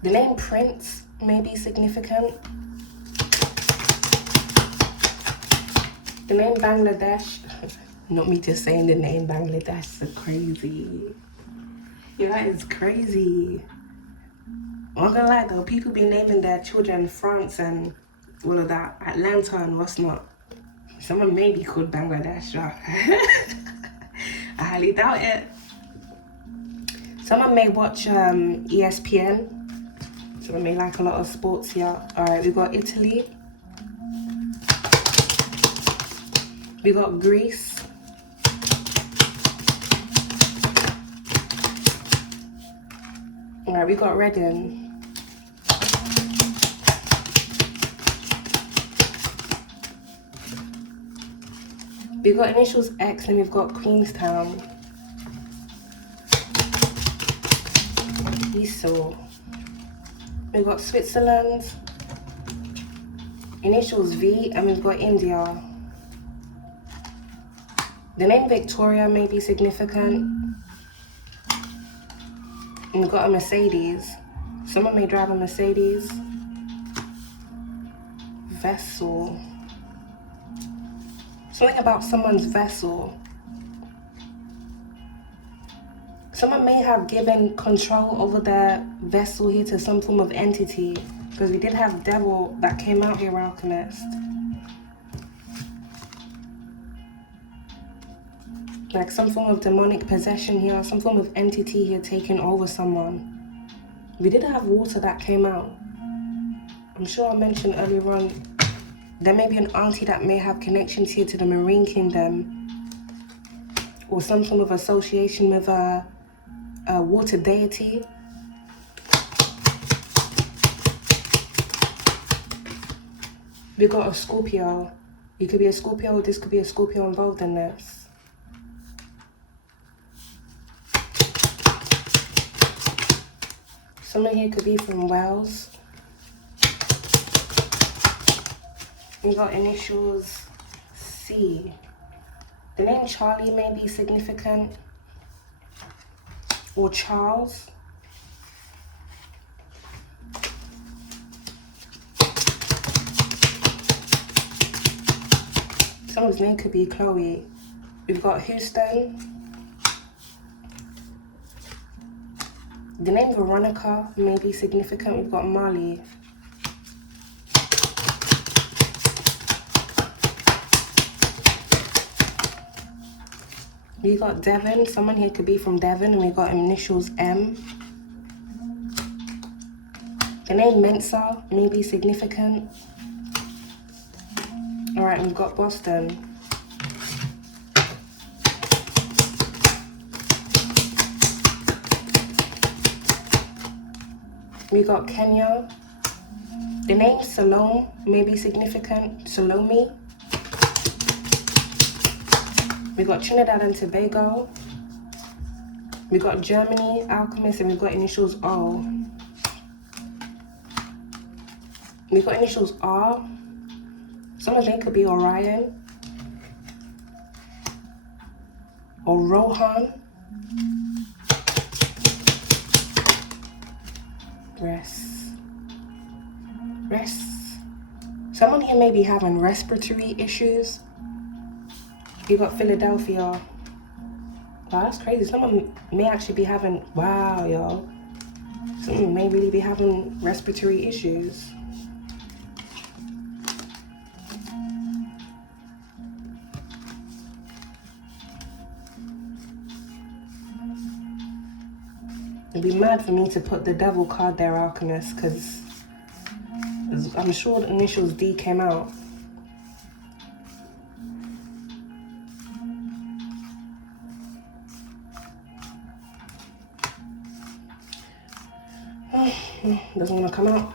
The name Prince may be significant. The name Bangladesh. Not me just saying the name Bangladesh, so crazy. Yeah, that is crazy. I'm not gonna lie though, people be naming their children France and all of that, Atlanta and what's not. Someone may be called Bangladesh. I highly doubt it. Someone may watch ESPN. Someone may like a lot of sports here. Alright, we got Italy. We got Greece. Alright, we got Reading. We've got initials X and we've got Queenstown. Esau. We've got Switzerland. Initials V and we've got India. The name Victoria may be significant. And we've got a Mercedes. Someone may drive a Mercedes. Vessel. Something about someone's vessel. Someone may have given control over their vessel here to some form of entity. Because we did have devil that came out here, Alchemist. Like some form of demonic possession here, some form of entity here taking over someone. We did have water that came out. I'm sure I mentioned earlier on, there may be an auntie that may have connections here to the Marine Kingdom, or some form of association with a water deity. We got a Scorpio. You could be a Scorpio, or this could be a Scorpio involved in this. Someone here could be from Wales. We got initials C. The name Charlie may be significant. Or Charles. Someone's name could be Chloe. We've got Houston. The name Veronica may be significant. We've got Mali. We got Devon. Someone here could be from Devon, and we got initials M. The name Mensa may be significant. Alright, we've got Boston. We got Kenya. The name Salome may be significant. Salome. We got Trinidad and Tobago. We got Germany, Alchemist, and we've got initials O. We've got initials R. Someone's name could be Orion. or Rohan. Rest. Someone here may be having respiratory issues. You got Philadelphia. Wow, that's crazy. Someone may actually be having, wow, yo. Someone may really be having respiratory issues. It'd be mad for me to put the devil card there, Alchemist, because I'm sure the initials D came out. Doesn't want to come out.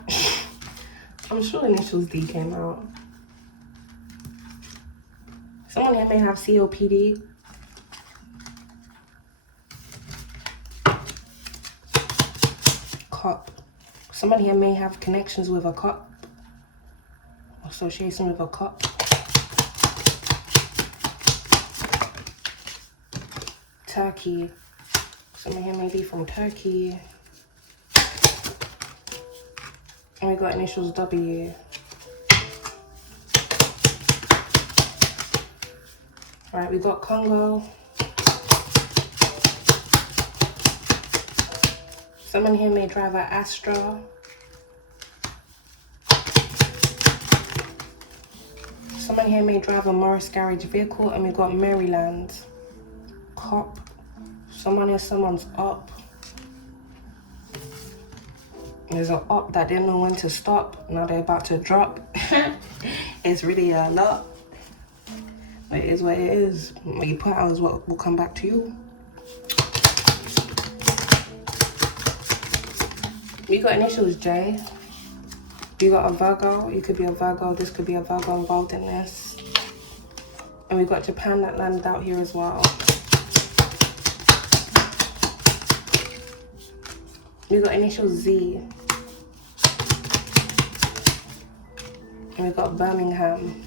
I'm sure initials D came out. Someone here may have COPD. Cop. Someone here may have connections with a cop. Association with a cop. Turkey. Someone here may be from Turkey. And we got initials W. Alright, we got Congo. Someone here may drive an Astra. Someone here may drive a Morris garage vehicle, and we got Maryland. Cop. Someone is someone's up. There's an up that didn't know when to stop. Now they're about to drop. It's really a lot. It is what it is. What you put out is what will come back to you. We got initials J. You got a Virgo. You could be a Virgo. This could be a Virgo involved in this. And we got Japan that landed out here as well. We got initials Z. And we got Birmingham.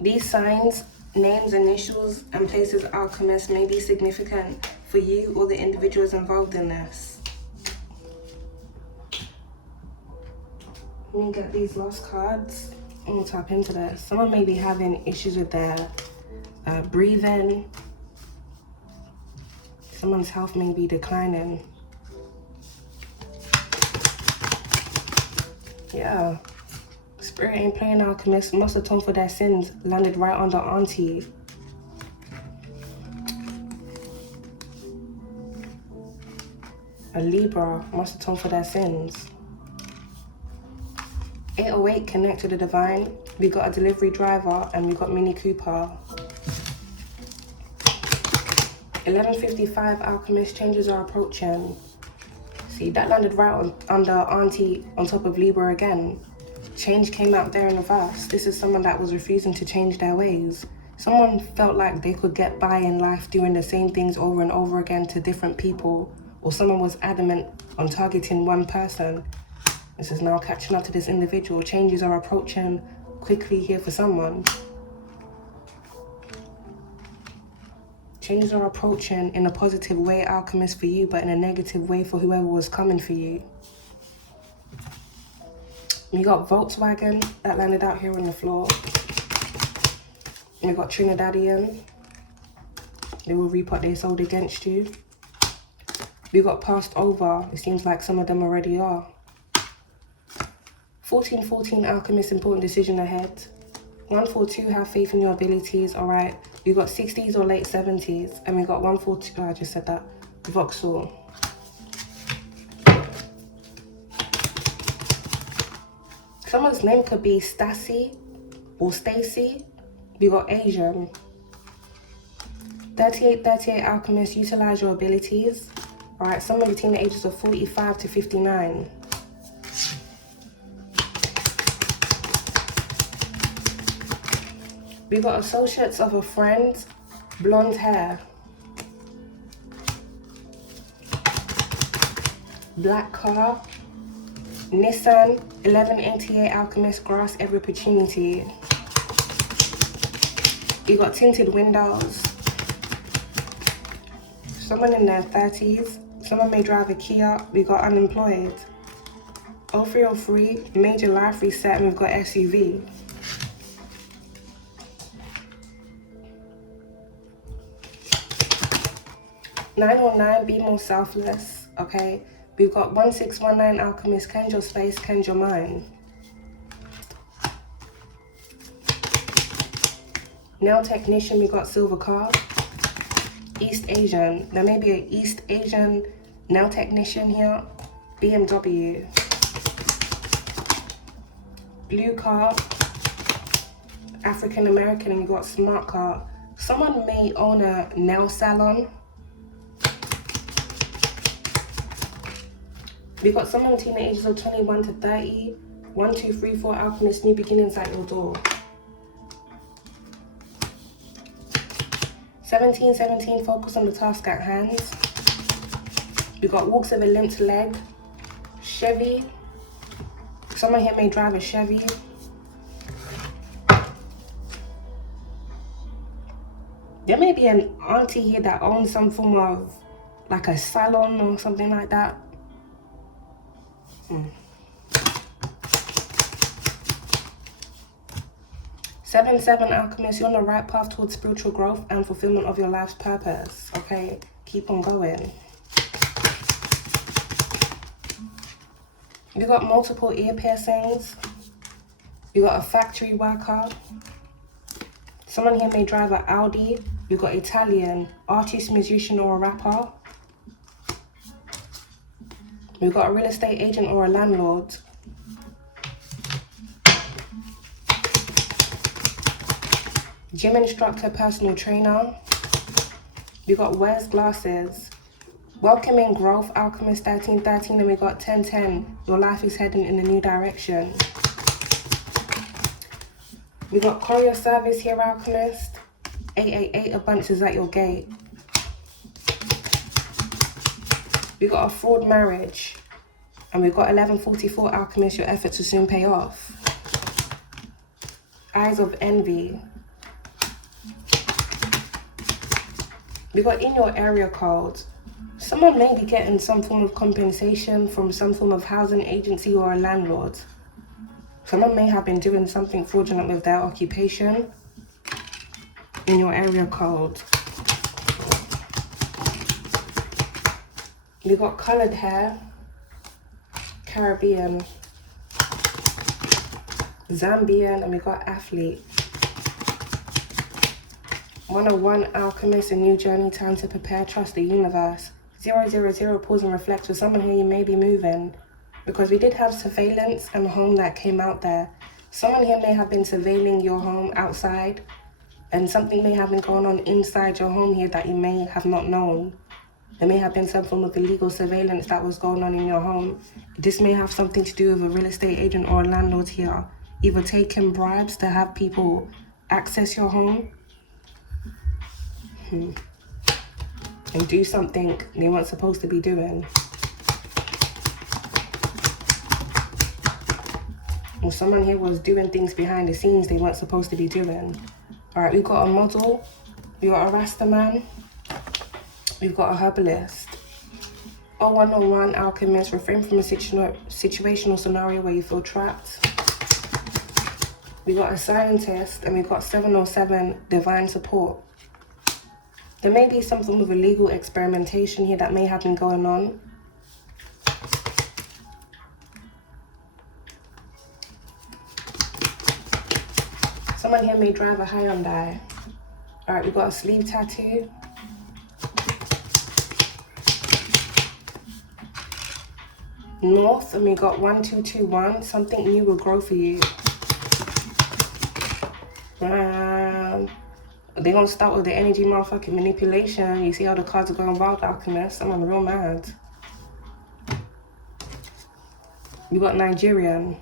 These signs, names, initials, and places Alchemist may be significant for you or the individuals involved in this. Let me get these lost cards. I'm gonna tap into that. Someone may be having issues with their breathing. Someone's health may be declining. Yeah. Spirit ain't playing, Alchemist. Must atone for their sins. Landed right under Auntie. A Libra. Must atone for their sins. 808 connect to the divine. We got a delivery driver and we got Mini Cooper. 11:55 Alchemist, changes are approaching. See, that landed right under Auntie on top of Libra again. Change came out there in the verse. This is someone that was refusing to change their ways. Someone felt like they could get by in life doing the same things over and over again to different people, or someone was adamant on targeting one person. This is now catching up to this individual. Changes are approaching quickly here for someone. Changes are approaching in a positive way, Alchemist, for you, but in a negative way for whoever was coming for you. We got Volkswagen that landed out here on the floor. We got Trinidadian. They will reap what they sowed against you. We got passed over. It seems like some of them already are. 1414 Alchemist, important decision ahead. 142, have faith in your abilities. All right. We got 60s or late 70s. And we got 142, I just said that. Vauxhall. Someone's name could be Stassi or Stacy. We got Asian. 3838 Alchemist, utilize your abilities. All right, someone between the ages of 45 to 59. We got associates of a friend, blonde hair. Black car. Nissan 1188 Alchemist, grasp every opportunity. You got tinted windows. Someone in their 30s. Someone may drive a Kia. We got unemployed. 0303, major life reset, and we've got SUV. (919), be more selfless, okay? We've got 1619, alchemist, cleanse your space, cleanse your mind. Nail technician, we got silver car. East Asian, there may be an East Asian nail technician here. BMW. Blue car. African American, and we got smart car. Someone may own a nail salon. We got someone between the ages of 21 to 30. 1, 2, 3, 4, alchemist, new beginnings at your door. 1717, focus on the task at hand. We got walks with a limped leg. Chevy. Someone here may drive a Chevy. There may be an auntie here that owns some form of like a salon or something like that. 7-7 alchemist, you're on the right path towards spiritual growth and fulfillment of your life's purpose. Okay, keep on going. You got multiple ear piercings. You got a factory worker. Someone here may drive an Audi. You got Italian, artist, musician, or a rapper. We've got a real estate agent or a landlord. Gym instructor, personal trainer. We got wears glasses. Welcoming growth, alchemist 1313, and we got 1010. Your life is heading in a new direction. We got courier service here, alchemist. 888, abundance is at your gate. We got a fraud marriage, and we've got 1144, alchemist, your efforts will soon pay off. Eyes of envy. We got in your area code. Someone may be getting some form of compensation from some form of housing agency or a landlord. Someone may have been doing something fraudulent with their occupation. In your area code. We got colored hair, Caribbean, Zambian, and we got athlete. 101 alchemist, a new journey, time to prepare, trust the universe. 000, pause and reflect. With someone here, you may be moving, because we did have surveillance and a home that came out there. Someone here may have been surveilling your home outside, and something may have been going on inside your home here that you may have not known. There may have been some form of illegal surveillance that was going on in your home. This may have something to do with a real estate agent or a landlord here, either taking bribes to have people access your home and do something they weren't supposed to be doing. Or someone here was doing things behind the scenes they weren't supposed to be doing. All right, we've got a model, we've got a Rasta man, we've got a herbalist. 0101 alchemist, refrain from a situational scenario where you feel trapped. We got a scientist, and we've got 707 divine support. There may be some form of illegal experimentation here that may have been going on. Someone here may drive a Hyundai. All right, we've got a sleeve tattoo. North, and we got 1221. Something new will grow for you. They're gonna start with the energy motherfucking manipulation. You see how the cards are going wild, alchemist. I'm real mad. We got Nigerian.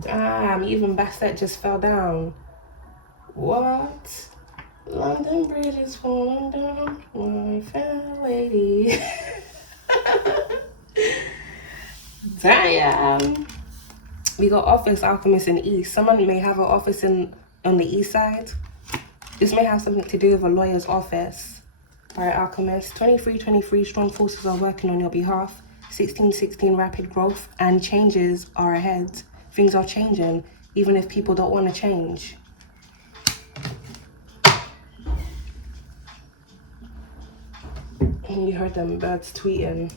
Damn, even Bastet just fell down. What? London Bridge is falling down. My fair lady. Damn. We got office alchemist in the east. Someone may have an office on the east side. This may have something to do with a lawyer's office. Alright, Alchemist. 2323, strong forces are working on your behalf. 1616, rapid growth and changes are ahead. Things are changing, even if people don't want to change. You heard them birds tweeting.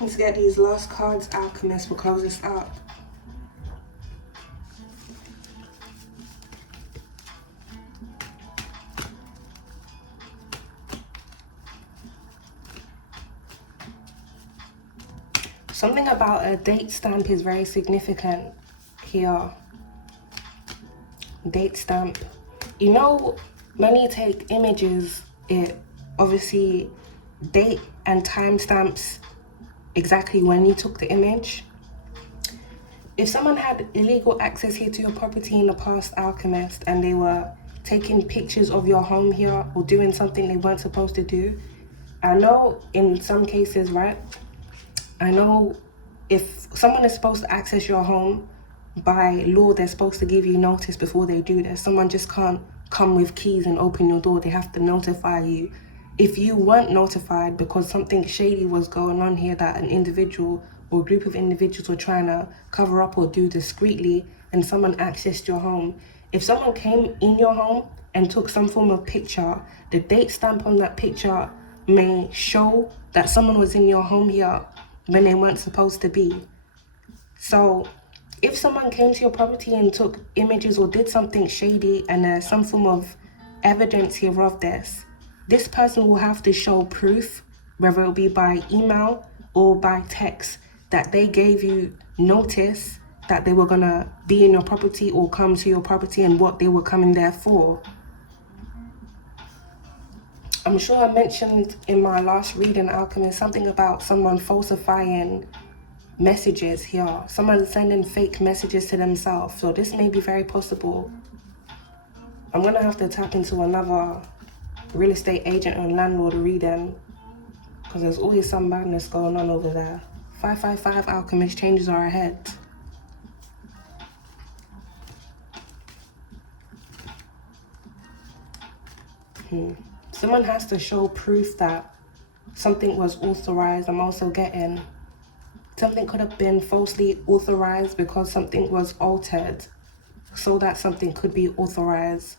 Let's get these last cards, Alchemist. We'll close this up. Something about a date stamp is very significant here. Date stamp. You know, when you take images, it obviously date and time stamps exactly when you took the image. If someone had illegal access here to your property in the past, Alchemist, and they were taking pictures of your home here or doing something they weren't supposed to do, I know in some cases, right? I know if someone is supposed to access your home, by law, they're supposed to give you notice before they do this. Someone just can't come with keys and open your door. They have to notify you. If you weren't notified because something shady was going on here that an individual or a group of individuals were trying to cover up or do discreetly, and someone accessed your home, if someone came in your home and took some form of picture, the date stamp on that picture may show that someone was in your home here when they weren't supposed to be. So if someone came to your property and took images or did something shady and there's some form of evidence here of this person will have to show proof, whether it be by email or by text, that they gave you notice that they were gonna be in your property or come to your property and what they were coming there for. I'm sure I mentioned in my last reading, Alchemist, something about someone falsifying messages here. Someone sending fake messages to themselves. So this may be very possible. I'm gonna have to tap into another real estate agent and landlord reading, because there's always some madness going on over there. 555, Alchemist, changes are ahead. Someone has to show proof that something was authorized. I'm also getting something could have been falsely authorized because something was altered so that something could be authorized.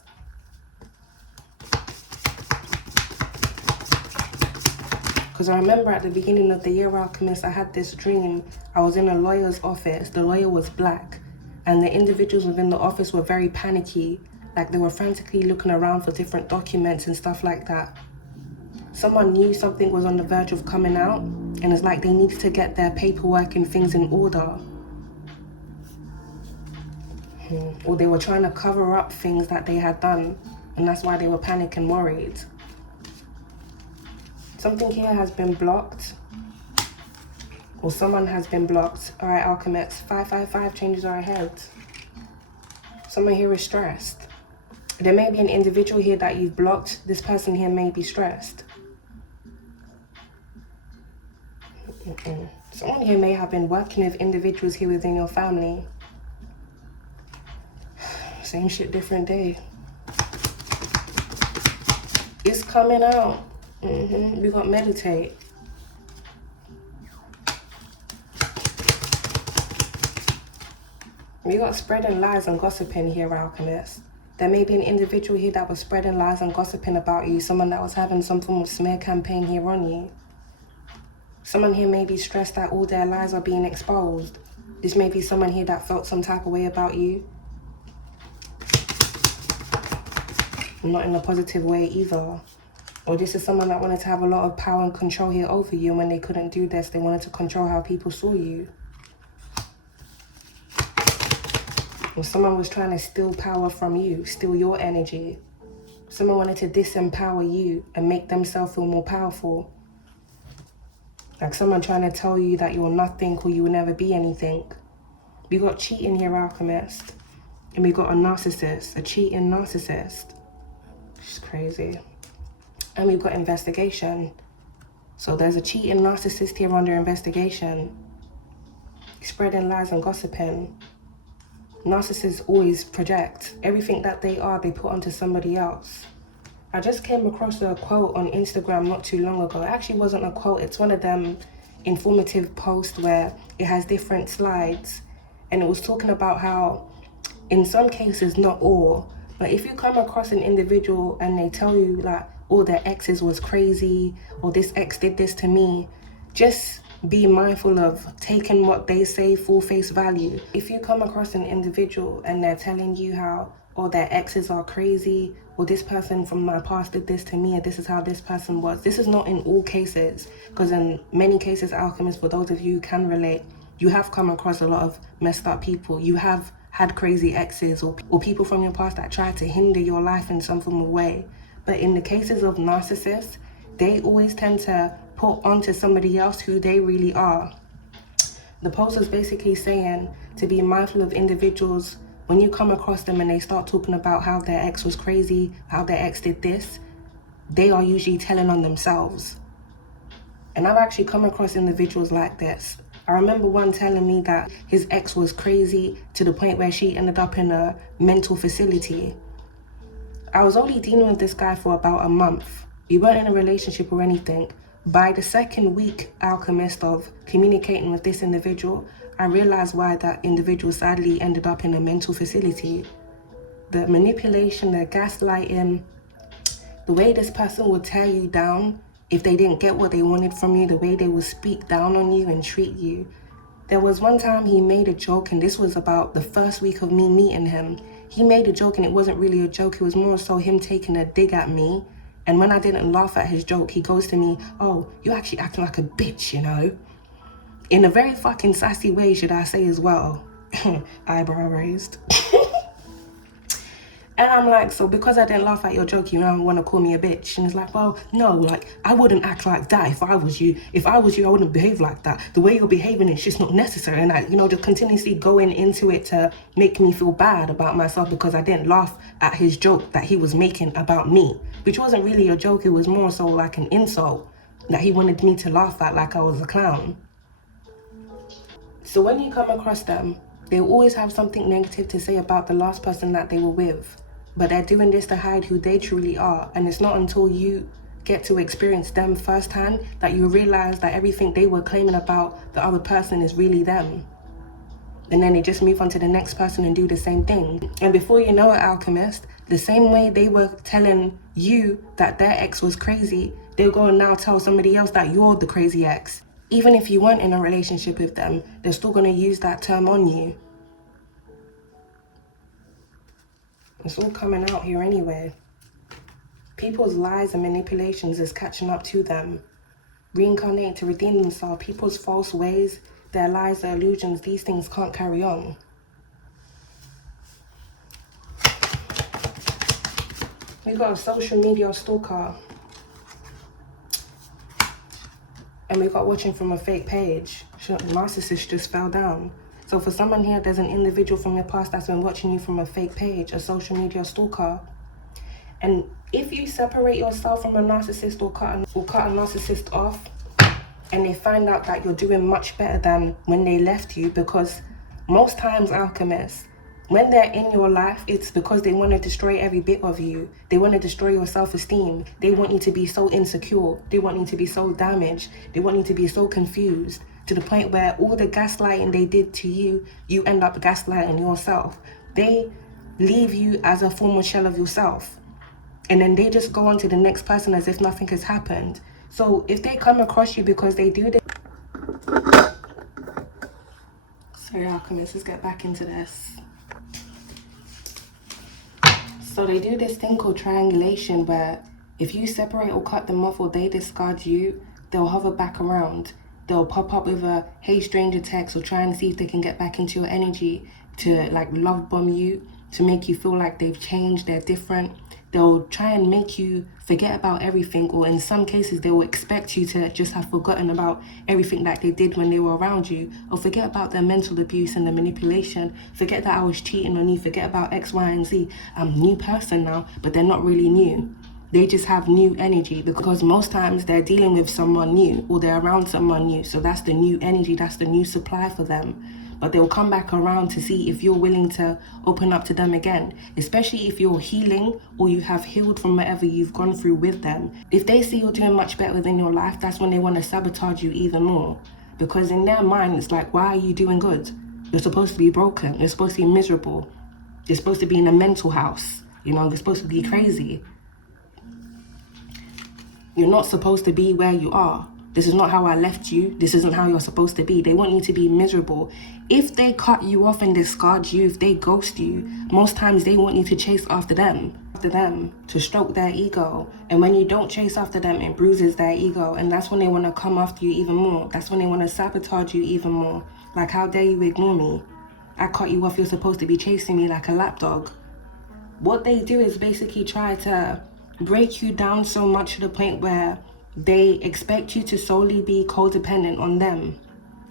Because I remember at the beginning of the year, Alchemist, I had this dream. I was in a lawyer's office. The lawyer was black, and the individuals within the office were very panicky. Like they were frantically looking around for different documents and stuff like that. Someone knew something was on the verge of coming out, and it's like they needed to get their paperwork and things in order. Or they were trying to cover up things that they had done, and that's why they were panicked and worried. Something here has been blocked, or someone has been blocked. All right, Alchemist, 555, changes are ahead. Someone here is stressed. There may be an individual here that you've blocked. This person here may be stressed. Someone here may have been working with individuals here within your family. Same shit, different day. It's coming out. We got meditate. We got spreading lies and gossiping here, Alchemist. There may be an individual here that was spreading lies and gossiping about you. Someone that was having some form of smear campaign here on you. Someone here may be stressed that all their lies are being exposed. This may be someone here that felt some type of way about you. Not in a positive way either. Or this is someone that wanted to have a lot of power and control here over you, and when they couldn't do this, they wanted to control how people saw you. Or someone was trying to steal power from you, steal your energy. Someone wanted to disempower you and make themselves feel more powerful. Like someone trying to tell you that you're nothing or you will never be anything. We got cheating here, Alchemist. And we got a narcissist, a cheating narcissist. It's crazy. And we've got investigation. So there's a cheating narcissist here under investigation. Spreading lies and gossiping. narcissists always project. Everything that they are, they put onto somebody else. I just came across a quote on Instagram not too long ago. It actually wasn't a quote, it's one of them informative posts where it has different slides, and it was talking about how in some cases, not all, but if you come across an individual and they tell you like, oh, their exes was crazy, or this ex did this to me, just be mindful of taking what they say full face value. If you come across an individual and they're telling you how, or their exes are crazy, or this person from my past did this to me, and this is how this person was. This is not in all cases, because in many cases, alchemists, for those of you who can relate, you have come across a lot of messed up people. You have had crazy exes or people from your past that try to hinder your life in some form of way. But in the cases of narcissists, they always tend to put onto somebody else who they really are. The post is basically saying to be mindful of individuals when you come across them and they start talking about how their ex was crazy, how their ex did this, they are usually telling on themselves. And I've actually come across individuals like this. I remember one telling me that his ex was crazy to the point where she ended up in a mental facility. I was only dealing with this guy for about a month. We weren't in a relationship or anything. By the second week, alchemist, of communicating with this individual, I realized why that individual sadly ended up in a mental facility. The manipulation, the gaslighting, the way this person would tear you down if they didn't get what they wanted from you, the way they would speak down on you and treat you. There was one time he made a joke, and this was about the first week of me meeting him. He made a joke and it wasn't really a joke, it was more so him taking a dig at me. And when I didn't laugh at his joke, he goes to me, oh, you're actually acting like a bitch, you know? In a very fucking sassy way, should I say as well. Eyebrow raised. And I'm like, so because I didn't laugh at your joke, you now want to call me a bitch? And it's like, well, no, like, I wouldn't act like that if I was you. If I was you, I wouldn't behave like that. The way you're behaving is just not necessary. And I, just continuously going into it to make me feel bad about myself because I didn't laugh at his joke that he was making about me, which wasn't really a joke. It was more so like an insult that he wanted me to laugh at like I was a clown. So when you come across them, they always have something negative to say about the last person that they were with. But they're doing this to hide who they truly are. And it's not until you get to experience them firsthand that you realize that everything they were claiming about the other person is really them. And then they just move on to the next person and do the same thing. And before you know it, alchemist, the same way they were telling you that their ex was crazy, they'll go and now tell somebody else that you're the crazy ex. Even if you weren't in a relationship with them, they're still going to use that term on you. It's all coming out here anyway. People's lies and manipulations is catching up to them. Reincarnate to redeem themselves. People's false ways, their lies, their illusions, these things can't carry on. We got a social media stalker. And we got watching from a fake page. Narcissist just fell down. So for someone here, there's an individual from your past that's been watching you from a fake page, a social media stalker. And if you separate yourself from a narcissist or cut a narcissist off, and they find out that you're doing much better than when they left you, because most times, alchemists, when they're in your life, it's because they want to destroy every bit of you. They want to destroy your self-esteem. They want you to be so insecure. They want you to be so damaged. They want you to be so confused, to the point where all the gaslighting they did to you, you end up gaslighting yourself. They leave you as a former shell of yourself. And then they just go on to the next person as if nothing has happened. So if they come across you because they do this... Sorry, alchemists, let's get back into this. So they do this thing called triangulation, where if you separate or cut them off or they discard you, they'll hover back around. They'll pop up with a hey stranger text or try and see if they can get back into your energy to like love bomb you, to make you feel like they've changed, they're different. They'll try and make you forget about everything, or in some cases they will expect you to just have forgotten about everything that they did when they were around you, or forget about their mental abuse and the manipulation, forget that I was cheating on you, forget about X, Y, and Z. I'm a new person now, but they're not really new. They just have new energy, because most times they're dealing with someone new, or they're around someone new. So that's the new energy, that's the new supply for them. But they'll come back around to see if you're willing to open up to them again, especially if you're healing or you have healed from whatever you've gone through with them. If they see you're doing much better within your life, that's when they want to sabotage you even more. Because in their mind, it's like, why are you doing good? You're supposed to be broken. You're supposed to be miserable. You're supposed to be in a mental house. You know, you're supposed to be crazy. You're not supposed to be where you are. This is not how I left you. This isn't how you're supposed to be. They want you to be miserable. If they cut you off and discard you, if they ghost you, most times they want you to chase after them, to stroke their ego. And when you don't chase after them, it bruises their ego. And that's when they want to come after you even more. That's when they want to sabotage you even more. Like, how dare you ignore me? I cut you off. You're supposed to be chasing me like a lapdog. What they do is basically try to break you down so much to the point where they expect you to solely be codependent on them.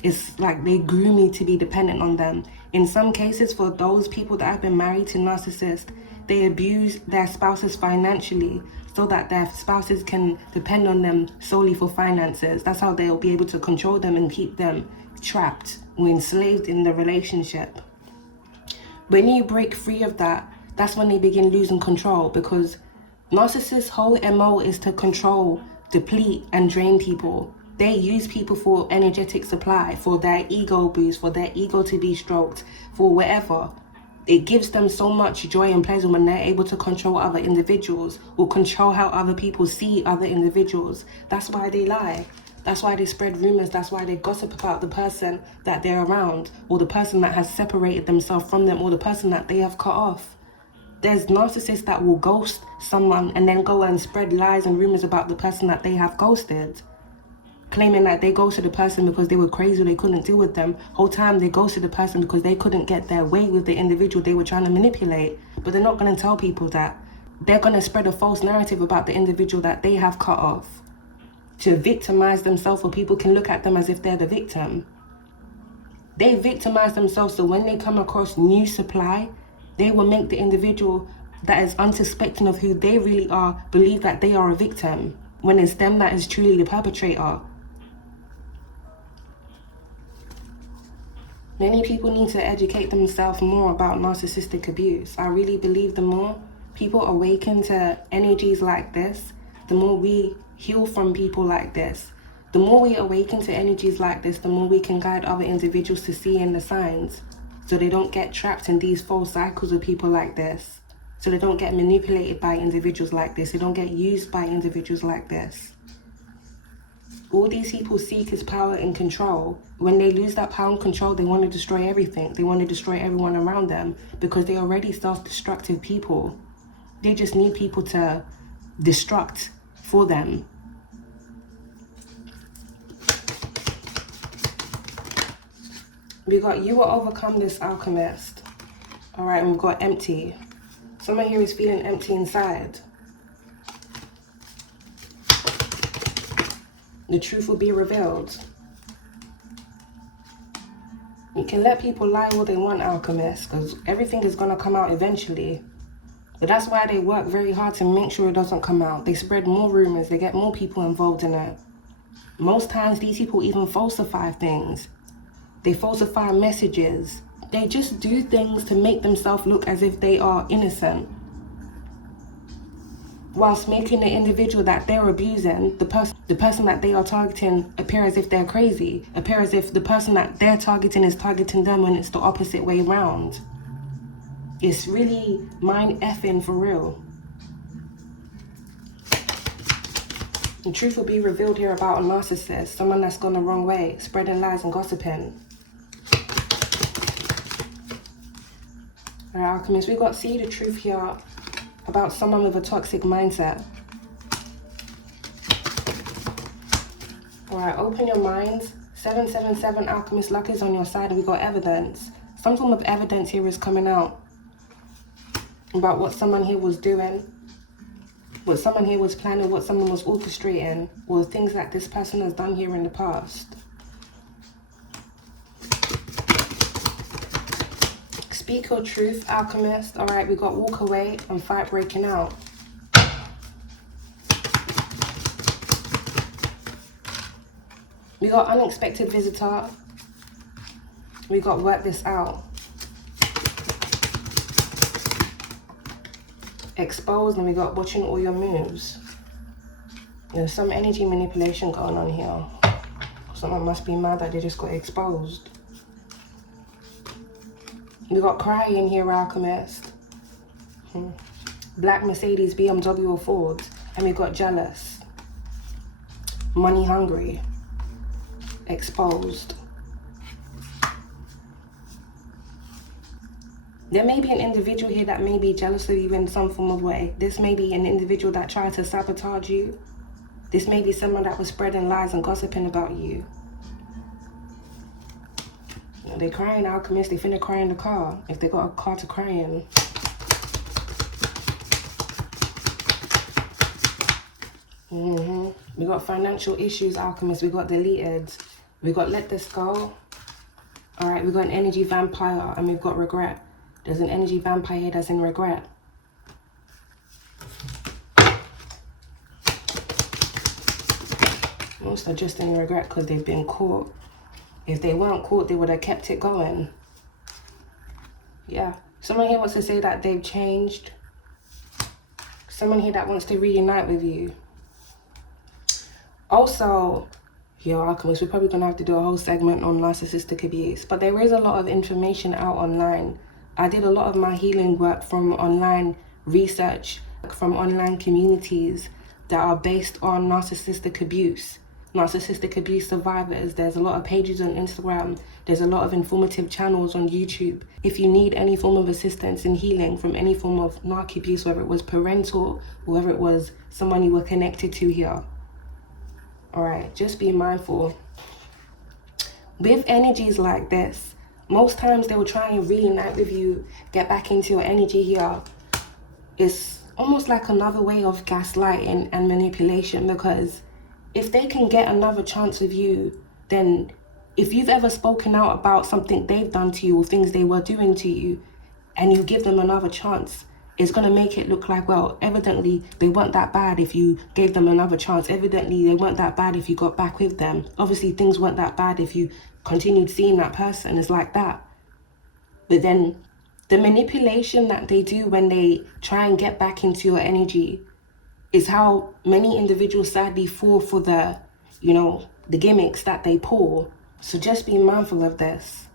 It's like they groom you to be dependent on them. In some cases, for those people that have been married to narcissists, they abuse their spouses financially so that their spouses can depend on them solely for finances. That's how they'll be able to control them and keep them trapped or enslaved in the relationship. When you break free of that, that's when they begin losing control, because narcissists' whole MO is to control, deplete, and drain people. They use people for energetic supply, for their ego boost, for their ego to be stroked, for whatever. It gives them so much joy and pleasure when they're able to control other individuals or control how other people see other individuals. That's why they lie. That's why they spread rumors. That's why they gossip about the person that they're around, or the person that has separated themselves from them, or the person that they have cut off. There's narcissists that will ghost someone and then go and spread lies and rumors about the person that they have ghosted, claiming that they ghosted the person because they were crazy or they couldn't deal with them. Whole time they ghosted the person because they couldn't get their way with the individual they were trying to manipulate. But they're not going to tell people that. They're going to spread a false narrative about the individual that they have cut off to victimize themselves, so people can look at them as if they're the victim. They victimize themselves, so when they come across new supply, they will make the individual that is unsuspecting of who they really are believe that they are a victim, when it's them that is truly the perpetrator. Many people need to educate themselves more about narcissistic abuse. I really believe the more people awaken to energies like this, the more we heal from people like this. The more we awaken to energies like this, the more we can guide other individuals to see in the signs, so they don't get trapped in these false cycles of people like this. So they don't get manipulated by individuals like this. They don't get used by individuals like this. All these people seek is power and control. When they lose that power and control, they want to destroy everything. They want to destroy everyone around them, because they're already self-destructive people. They just need people to destruct for them. We got you will overcome this alchemist. All right, and we've got empty. Someone here is feeling empty inside. The truth will be revealed. You can let people lie all they want, alchemists, because everything is going to come out eventually. But that's why they work very hard to make sure it doesn't come out. They spread more rumors. They get more people involved in it. Most times, these people even falsify things. They falsify messages. They just do things to make themselves look as if they are innocent, whilst making the individual that they're abusing, the person that they are targeting, appear as if they're crazy, appear as if the person that they're targeting is targeting them, when it's the opposite way around. It's really mind effing for real. The truth will be revealed here about a narcissist, someone that's gone the wrong way, spreading lies and gossiping. Alright, alchemists, we got see the truth here about someone with a toxic mindset. Alright, open your minds. 777 alchemist, luck is on your side, and we got evidence. Some form of evidence here is coming out about what someone here was doing, what someone here was planning, what someone was orchestrating, or things that this person has done here in the past. Speak your truth, alchemist. All right, we got walk away and fight breaking out. We got unexpected visitor. We got work this out. Exposed, and we got watching all your moves. There's some energy manipulation going on here. Someone must be mad that they just got exposed. We got crying here, Alchemist. Black Mercedes, BMW, or Ford. And we got jealous. Money hungry. Exposed. There may be an individual here that may be jealous of you in some form of way. This may be an individual that tried to sabotage you. This may be someone that was spreading lies and gossiping about you. They crying, Alchemist. They finna cry in the car if they got a car to cry in. We got financial issues, Alchemist. We got deleted. We got let this go. Alright, we got an energy vampire, and we've got regret. There's an energy vampire here that's in regret. Most are just in regret because they've been caught. If they weren't caught, they would have kept it going. Yeah. Someone here wants to say that they've changed. Someone here that wants to reunite with you. Also, yo, Alchemist, we're probably going to have to do a whole segment on narcissistic abuse. But there is a lot of information out online. I did a lot of my healing work from online research, from online communities that are based on narcissistic abuse. Narcissistic abuse survivors. There's a lot of pages on Instagram. There's a lot of informative channels on YouTube. If you need any form of assistance in healing from any form of narc abuse, whether it was parental, or whether it was someone you were connected to here. Alright, just be mindful. With energies like this, most times they will try and reunite with you, get back into your energy here. It's almost like another way of gaslighting and manipulation, because if they can get another chance with you, then if you've ever spoken out about something they've done to you or things they were doing to you, and you give them another chance, it's going to make it look like, well, evidently they weren't that bad if you gave them another chance. Evidently they weren't that bad if you got back with them. Obviously things weren't that bad if you continued seeing that person. It's like that. But then the manipulation that they do when they try and get back into your energy is how many individuals sadly fall for the, you know, the gimmicks that they pull. So just be mindful of this.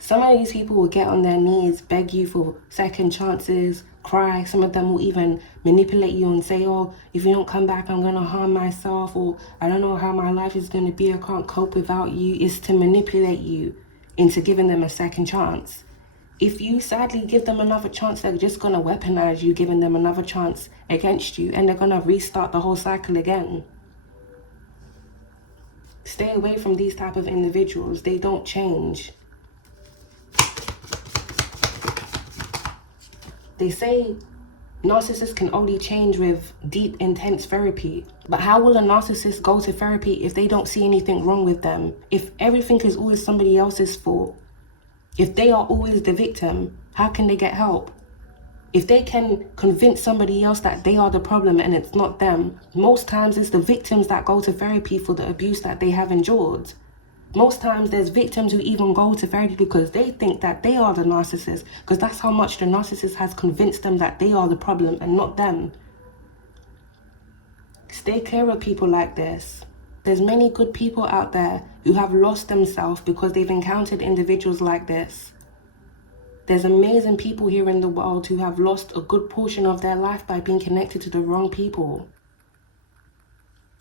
Some of these people will get on their knees, beg you for second chances, cry. Some of them will even manipulate you and say, oh, if you don't come back, I'm going to harm myself, or I don't know how my life is going to be, I can't cope without you. It's to manipulate you into giving them a second chance. If you sadly give them another chance, they're just going to weaponize you, giving them another chance against you, and they're going to restart the whole cycle again. Stay away from these type of individuals. They don't change. They say narcissists can only change with deep, intense therapy. But how will a narcissist go to therapy if they don't see anything wrong with them? If everything is always somebody else's fault? If they are always the victim, how can they get help? If they can convince somebody else that they are the problem and it's not them, most times it's the victims that go to therapy for the abuse that they have endured. Most times there's victims who even go to therapy because they think that they are the narcissist, because that's how much the narcissist has convinced them that they are the problem and not them. Stay clear of people like this. There's many good people out there who have lost themselves because they've encountered individuals like this. There's amazing people here in the world who have lost a good portion of their life by being connected to the wrong people.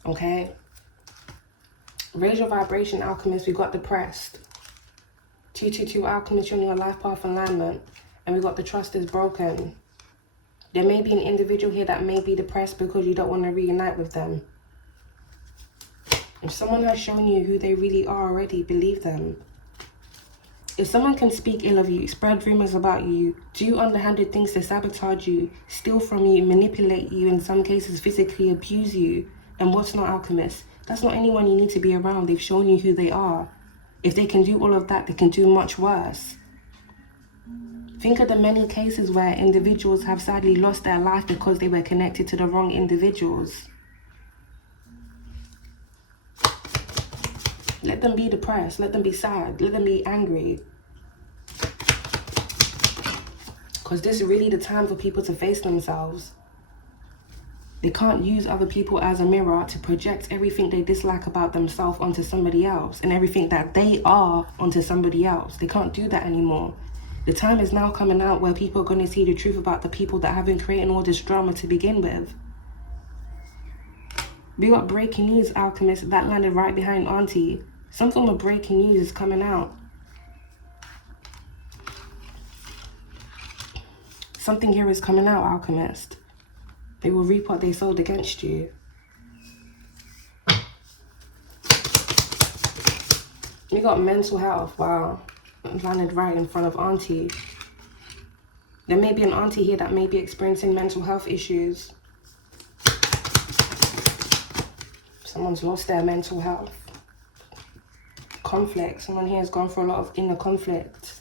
Okay? Raise your vibration, Alchemist. We got depressed. 222 Alchemist, you're in your life path alignment. And we got the trust is broken. There may be an individual here that may be depressed because you don't want to reunite with them. If someone has shown you who they really are already, believe them. If someone can speak ill of you, spread rumors about you, do underhanded things to sabotage you, steal from you, manipulate you, in some cases physically abuse you, and what's not, Alchemist? That's not anyone you need to be around. They've shown you who they are. If they can do all of that, they can do much worse. Think of the many cases where individuals have sadly lost their life because they were connected to the wrong individuals. Let them be depressed. Let them be sad. Let them be angry. Because this is really the time for people to face themselves. They can't use other people as a mirror to project everything they dislike about themselves onto somebody else, and everything that they are onto somebody else. They can't do that anymore. The time is now coming out where people are going to see the truth about the people that have been creating all this drama to begin with. We got breaking news, Alchemist, that landed right behind Auntie. Some form of breaking news is coming out. Something here is coming out, Alchemist. They will reap what they sowed against you. You got mental health. Wow. It landed right in front of Auntie. There may be an Auntie here that may be experiencing mental health issues. Someone's lost their mental health. Conflict. Someone here has gone through a lot of inner conflict.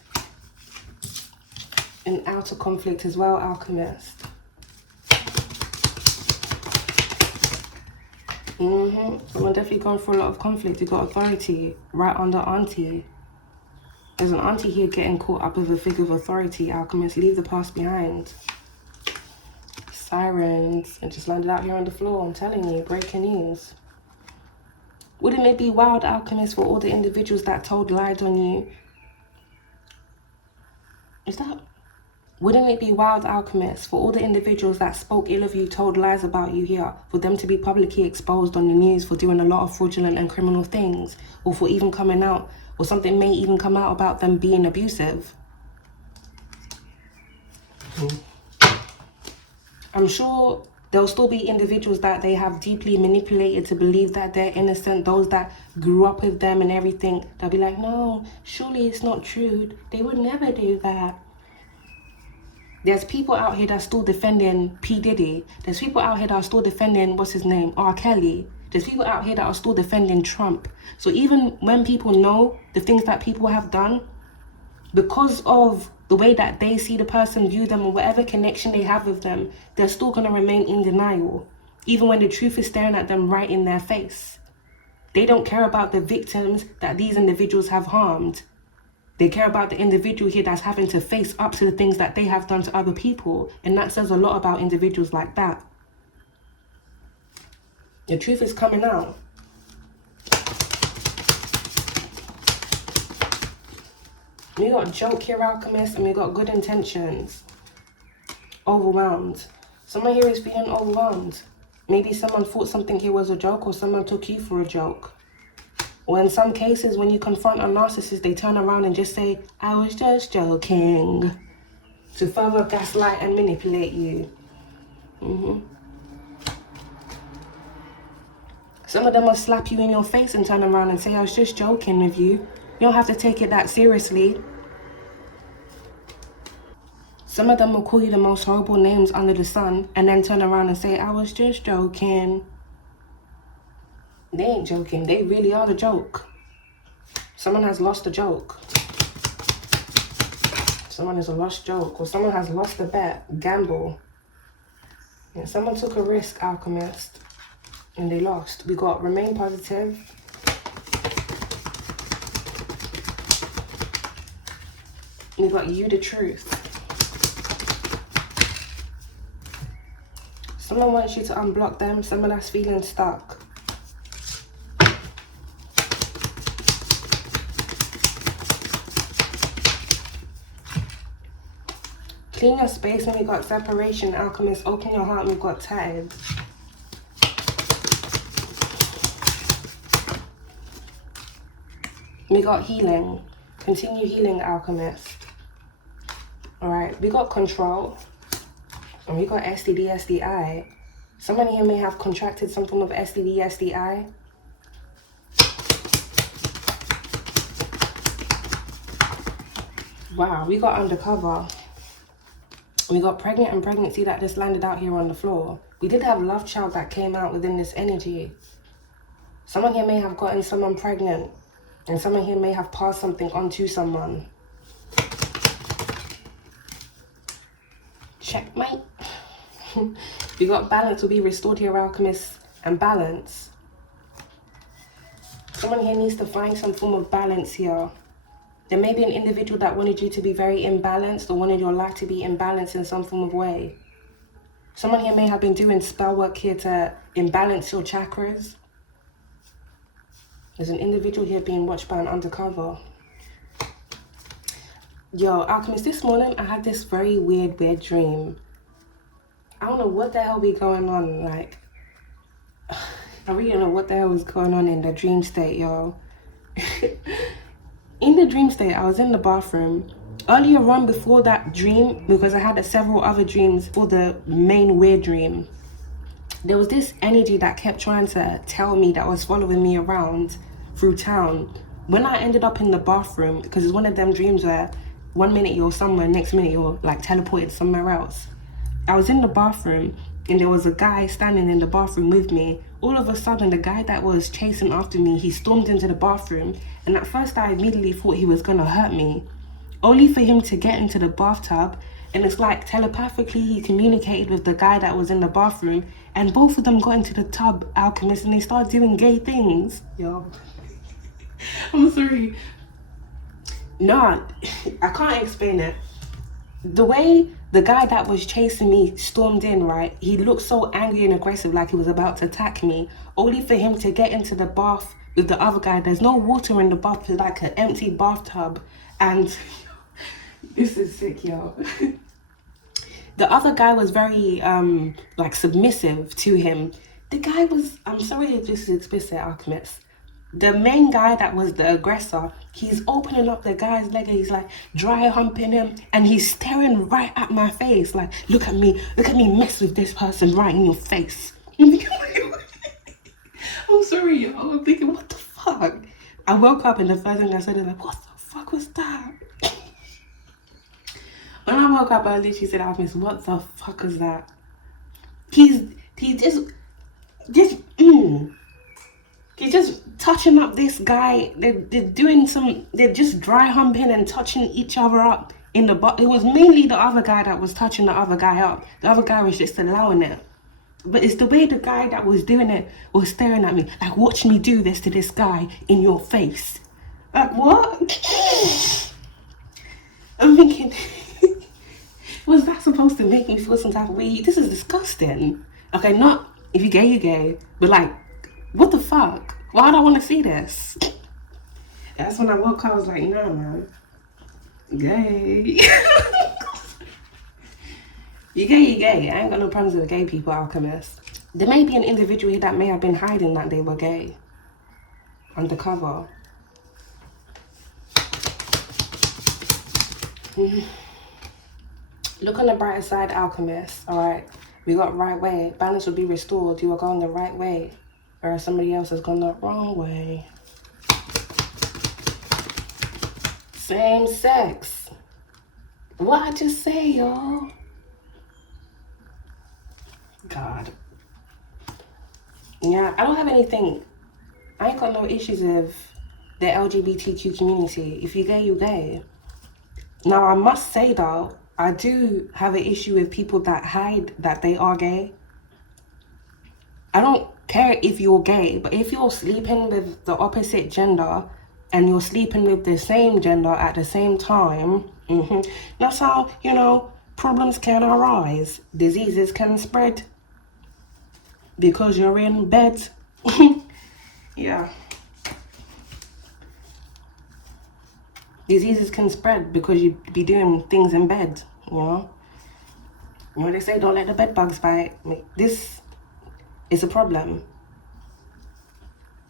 And outer conflict as well, Alchemist. Someone definitely gone through a lot of conflict. You got authority right under Auntie. There's an Auntie here getting caught up with a figure of authority. Alchemist, leave the past behind. Sirens. It just landed out here on the floor. I'm telling you, breaking news. Wouldn't it be wild, Alchemist, for all the individuals that told lies on you? Wouldn't it be wild, Alchemist, for all the individuals that spoke ill of you, told lies about you here, for them to be publicly exposed on the news for doing a lot of fraudulent and criminal things, or for even coming out, or something may even come out about them being abusive? I'm sure there'll still be individuals that they have deeply manipulated to believe that they're innocent, those that grew up with them and everything. They'll be like, no, surely it's not true. They would never do that. There's people out here that's still defending P. Diddy. There's people out here that are still defending, what's his name, R. Kelly. There's people out here that are still defending Trump. So even when people know the things that people have done, because of the way that they see the person, view them, or whatever connection they have with them, they're still going to remain in denial, even when the truth is staring at them right in their face. They don't care about the victims that these individuals have harmed. They care about the individual here that's having to face up to the things that they have done to other people. And that says a lot about individuals like that. The truth is coming out. We got joke here, Alchemist, and we got good intentions. Overwhelmed. Someone here is feeling overwhelmed. Maybe someone thought something here was a joke, or someone took you for a joke. Or in some cases, when you confront a narcissist, they turn around and just say, I was just joking, to further gaslight and manipulate you. Some of them will slap you in your face and turn around and say, I was just joking with you. You don't have to take it that seriously. Some of them will call you the most horrible names under the sun and then turn around and say, I was just joking. They ain't joking. They really are the joke. Someone has lost a joke. Someone is a lost joke. Or someone has lost a bet. Gamble. Yeah, someone took a risk, Alchemist, and they lost. We got remain positive. We got you the truth. Someone wants you to unblock them. Someone that's feeling stuck. Clean your space, and we got separation, Alchemist. Open your heart, and we got tired. We got healing. Continue healing, Alchemist. Alright, we got control. And we got STD, SDI. Someone here may have contracted some form of STD, SDI. Wow, we got undercover. We got pregnant and pregnancy that just landed out here on the floor. We did have love child that came out within this energy. Someone here may have gotten someone pregnant. And someone here may have passed something on to someone. Checkmate. We got balance will be restored here, Alchemist. And balance. Someone here needs to find some form of balance here. There may be an individual that wanted you to be very imbalanced or wanted your life to be imbalanced in some form of way. Someone here may have been doing spell work here to imbalance your chakras. There's an individual here being watched by an undercover. Yo, Alchemist, this morning I had this very weird dream. I don't know what the hell be going on, like, I really don't know what the hell was going on in the dream state, yo. In the dream state, I was in the bathroom. Earlier on, before that dream, because I had several other dreams for the main weird dream, there was this energy that kept trying to tell me, that was following me around through town. When I ended up in the bathroom, because it's one of them dreams where 1 minute you're somewhere, next minute you're like teleported somewhere else. I was in the bathroom and there was a guy standing in the bathroom with me. All of a sudden, the guy that was chasing after me, he stormed into the bathroom, and at first I immediately thought he was gonna hurt me, only for him to get into the bathtub, and it's like telepathically he communicated with the guy that was in the bathroom, and both of them got into the tub, Alchemist, and they started doing gay things. Yo, I'm sorry. Nah, I can't explain it. The way the guy that was chasing me stormed in, right? He looked so angry and aggressive, like he was about to attack me, only for him to get into the bath with the other guy. There's no water in the bath, it's like an empty bathtub. And this is sick, yo. The other guy was very, like, submissive to him. The guy was, I'm sorry if this is explicit, Alchemist. The main guy that was the aggressor, he's opening up the guy's leg and he's like dry humping him, and he's staring right at my face like, look at me mess with this person right in your face. I'm sorry, yo. I'm thinking, what the fuck? I woke up and the first thing I said is like, what the fuck was that? When I woke up, I literally said, Alchemist, what the fuck is that? He's just touching up this guy. They're just dry humping and touching each other up in the butt. It was mainly the other guy that was touching the other guy up. The other guy was just allowing it. But it's the way the guy that was doing it was staring at me, like, watch me do this to this guy in your face. Like, what? I'm thinking, was that supposed to make me feel some type of way? This is disgusting. Okay, not if you're gay, you're gay, but like, what the fuck? Why do I want to see this? That's when I woke up, I was like, nah, man. Gay. You're gay, you're gay. I ain't got no problems with gay people, Alchemist. There may be an individual here that may have been hiding that they were gay. Undercover. Look on the brighter side, Alchemist. Alright, we got right way. Balance will be restored. You are going the right way. Or somebody else has gone the wrong way. Same sex. What I just say, y'all? God. Yeah, I don't have anything. I ain't got no issues with the LGBTQ community. If you're gay, you're gay. Now, I must say though, I do have an issue with people that hide that they are gay. I don't care if you're gay, but if you're sleeping with the opposite gender and you're sleeping with the same gender at the same time, that's how, you know, problems can arise. Diseases can spread because you're in bed. Yeah. Diseases can spread because you be doing things in bed, you know? You know, they say don't let the bed bugs bite. This is a problem.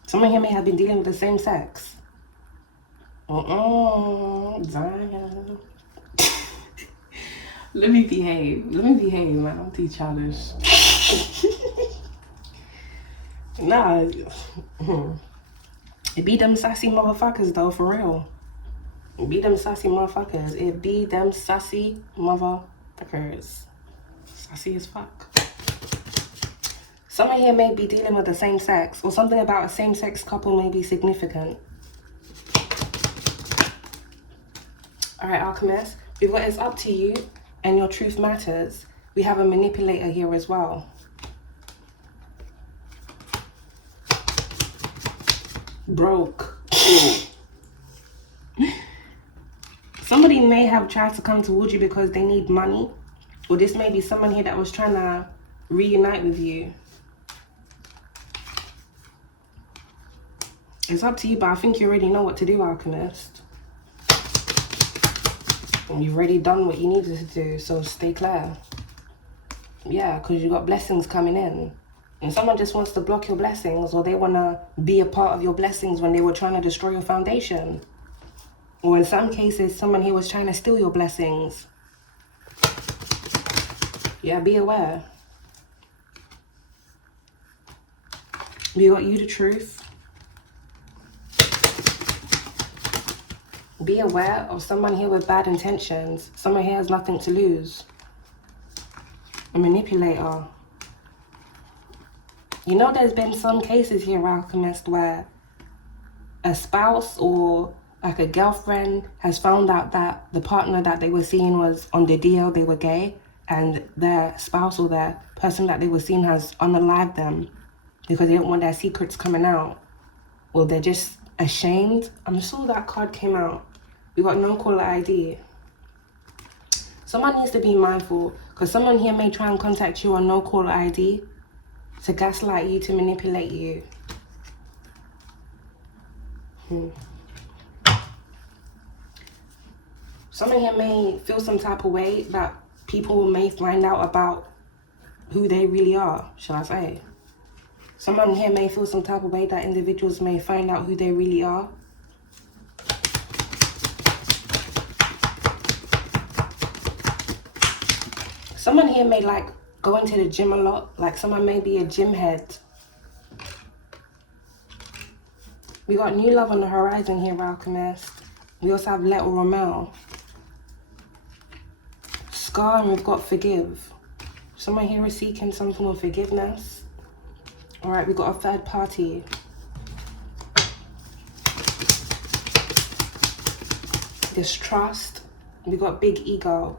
Someone here may have been dealing with the same sex. Damn. Let me behave, man. I'm too childish. Nah. It be them sassy motherfuckers though, for real. It be them sassy motherfuckers. It be them sassy motherfuckers. Sassy as fuck. Someone here may be dealing with the same sex, or something about a same-sex couple may be significant. Alright, Alchemist, we've got it's up to you and your truth matters. We have a manipulator here as well. broke. Somebody may have tried to come towards you because they need money. Or this may be someone here that was trying to reunite with you. It's up to you, but I think you already know what to do, Alchemist. And you've already done what you needed to do, so stay clear. Yeah, because you got blessings coming in. And someone just wants to block your blessings, or they want to be a part of your blessings when they were trying to destroy your foundation. Or in some cases, someone here was trying to steal your blessings. Yeah, be aware. We got you the truth. Be aware of someone here with bad intentions. Someone here has nothing to lose. A manipulator. You know, there's been some cases here, Alchemist, where a spouse or like a girlfriend has found out that the partner that they were seeing was on the DL, they were gay, and their spouse or their person that they were seeing has unalived them because they don't want their secrets coming out, or they're just ashamed. I'm sure that card came out. We got no caller ID. Someone needs to be mindful, because someone here may try and contact you on no caller ID to gaslight you, to manipulate you. Someone here may feel some type of way that people may find out about who they really are, shall I say. Someone here may feel some type of way that individuals may find out who they really are. Someone here may like go into the gym a lot, like someone may be a gym head. We got new love on the horizon here, Alchemist. We also have Let or Romel. Scar, and we've got Forgive. Someone here is seeking some form of forgiveness. Alright, we got a third party. Distrust. We got Big Ego.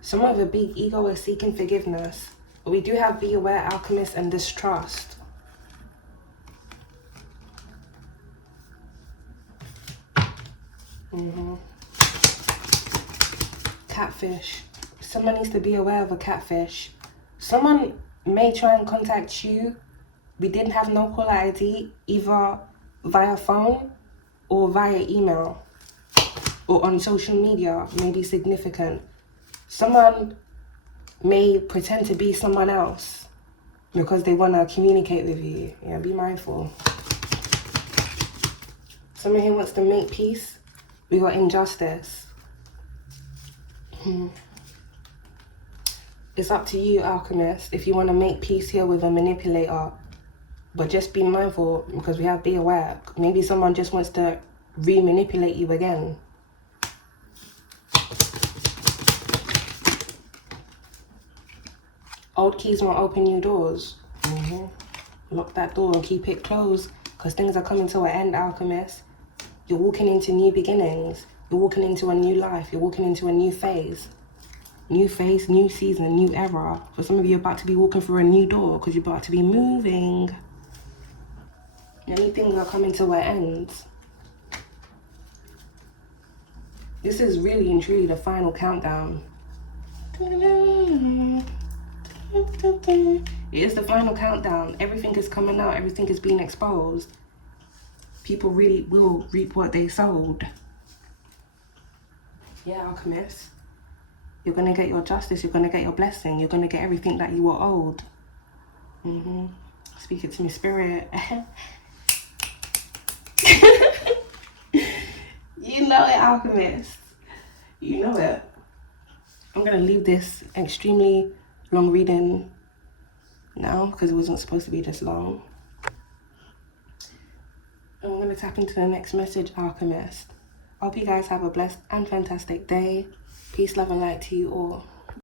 Someone with a big ego is seeking forgiveness. But we do have Be Aware, Alchemist, and Distrust. Catfish. Someone needs to be aware of a catfish. Someone may try and contact you. We didn't have no caller ID, either via phone or via email or on social media, may be significant. Someone may pretend to be someone else because they want to communicate with you. Yeah, be mindful. Someone here wants to make peace. We got Injustice. It's up to you, Alchemist, if you want to make peace here with a manipulator. But just be mindful, because we have Be Aware. Maybe someone just wants to re-manipulate you again. Old keys won't open new doors. Lock that door and keep it closed, because things are coming to an end, Alchemist. You're walking into new beginnings. You're walking into a new life. You're walking into a new phase. New phase, new season, new era. For some of you, you're about to be walking through a new door because you're about to be moving. Many things are coming to an end. This is really and truly the final countdown. It is the final countdown. Everything is coming out. Everything is being exposed. People really will reap what they sowed. Yeah, Alchemist. You're going to get your justice. You're going to get your blessing. You're going to get everything that you were owed. Speak it to me, Spirit. You know it, Alchemist. You know it. I'm going to leave this extremely long reading now because it wasn't supposed to be this long. And I'm going to tap into the next message, Alchemist. I hope you guys have a blessed and fantastic day. Peace, love, and light to you all.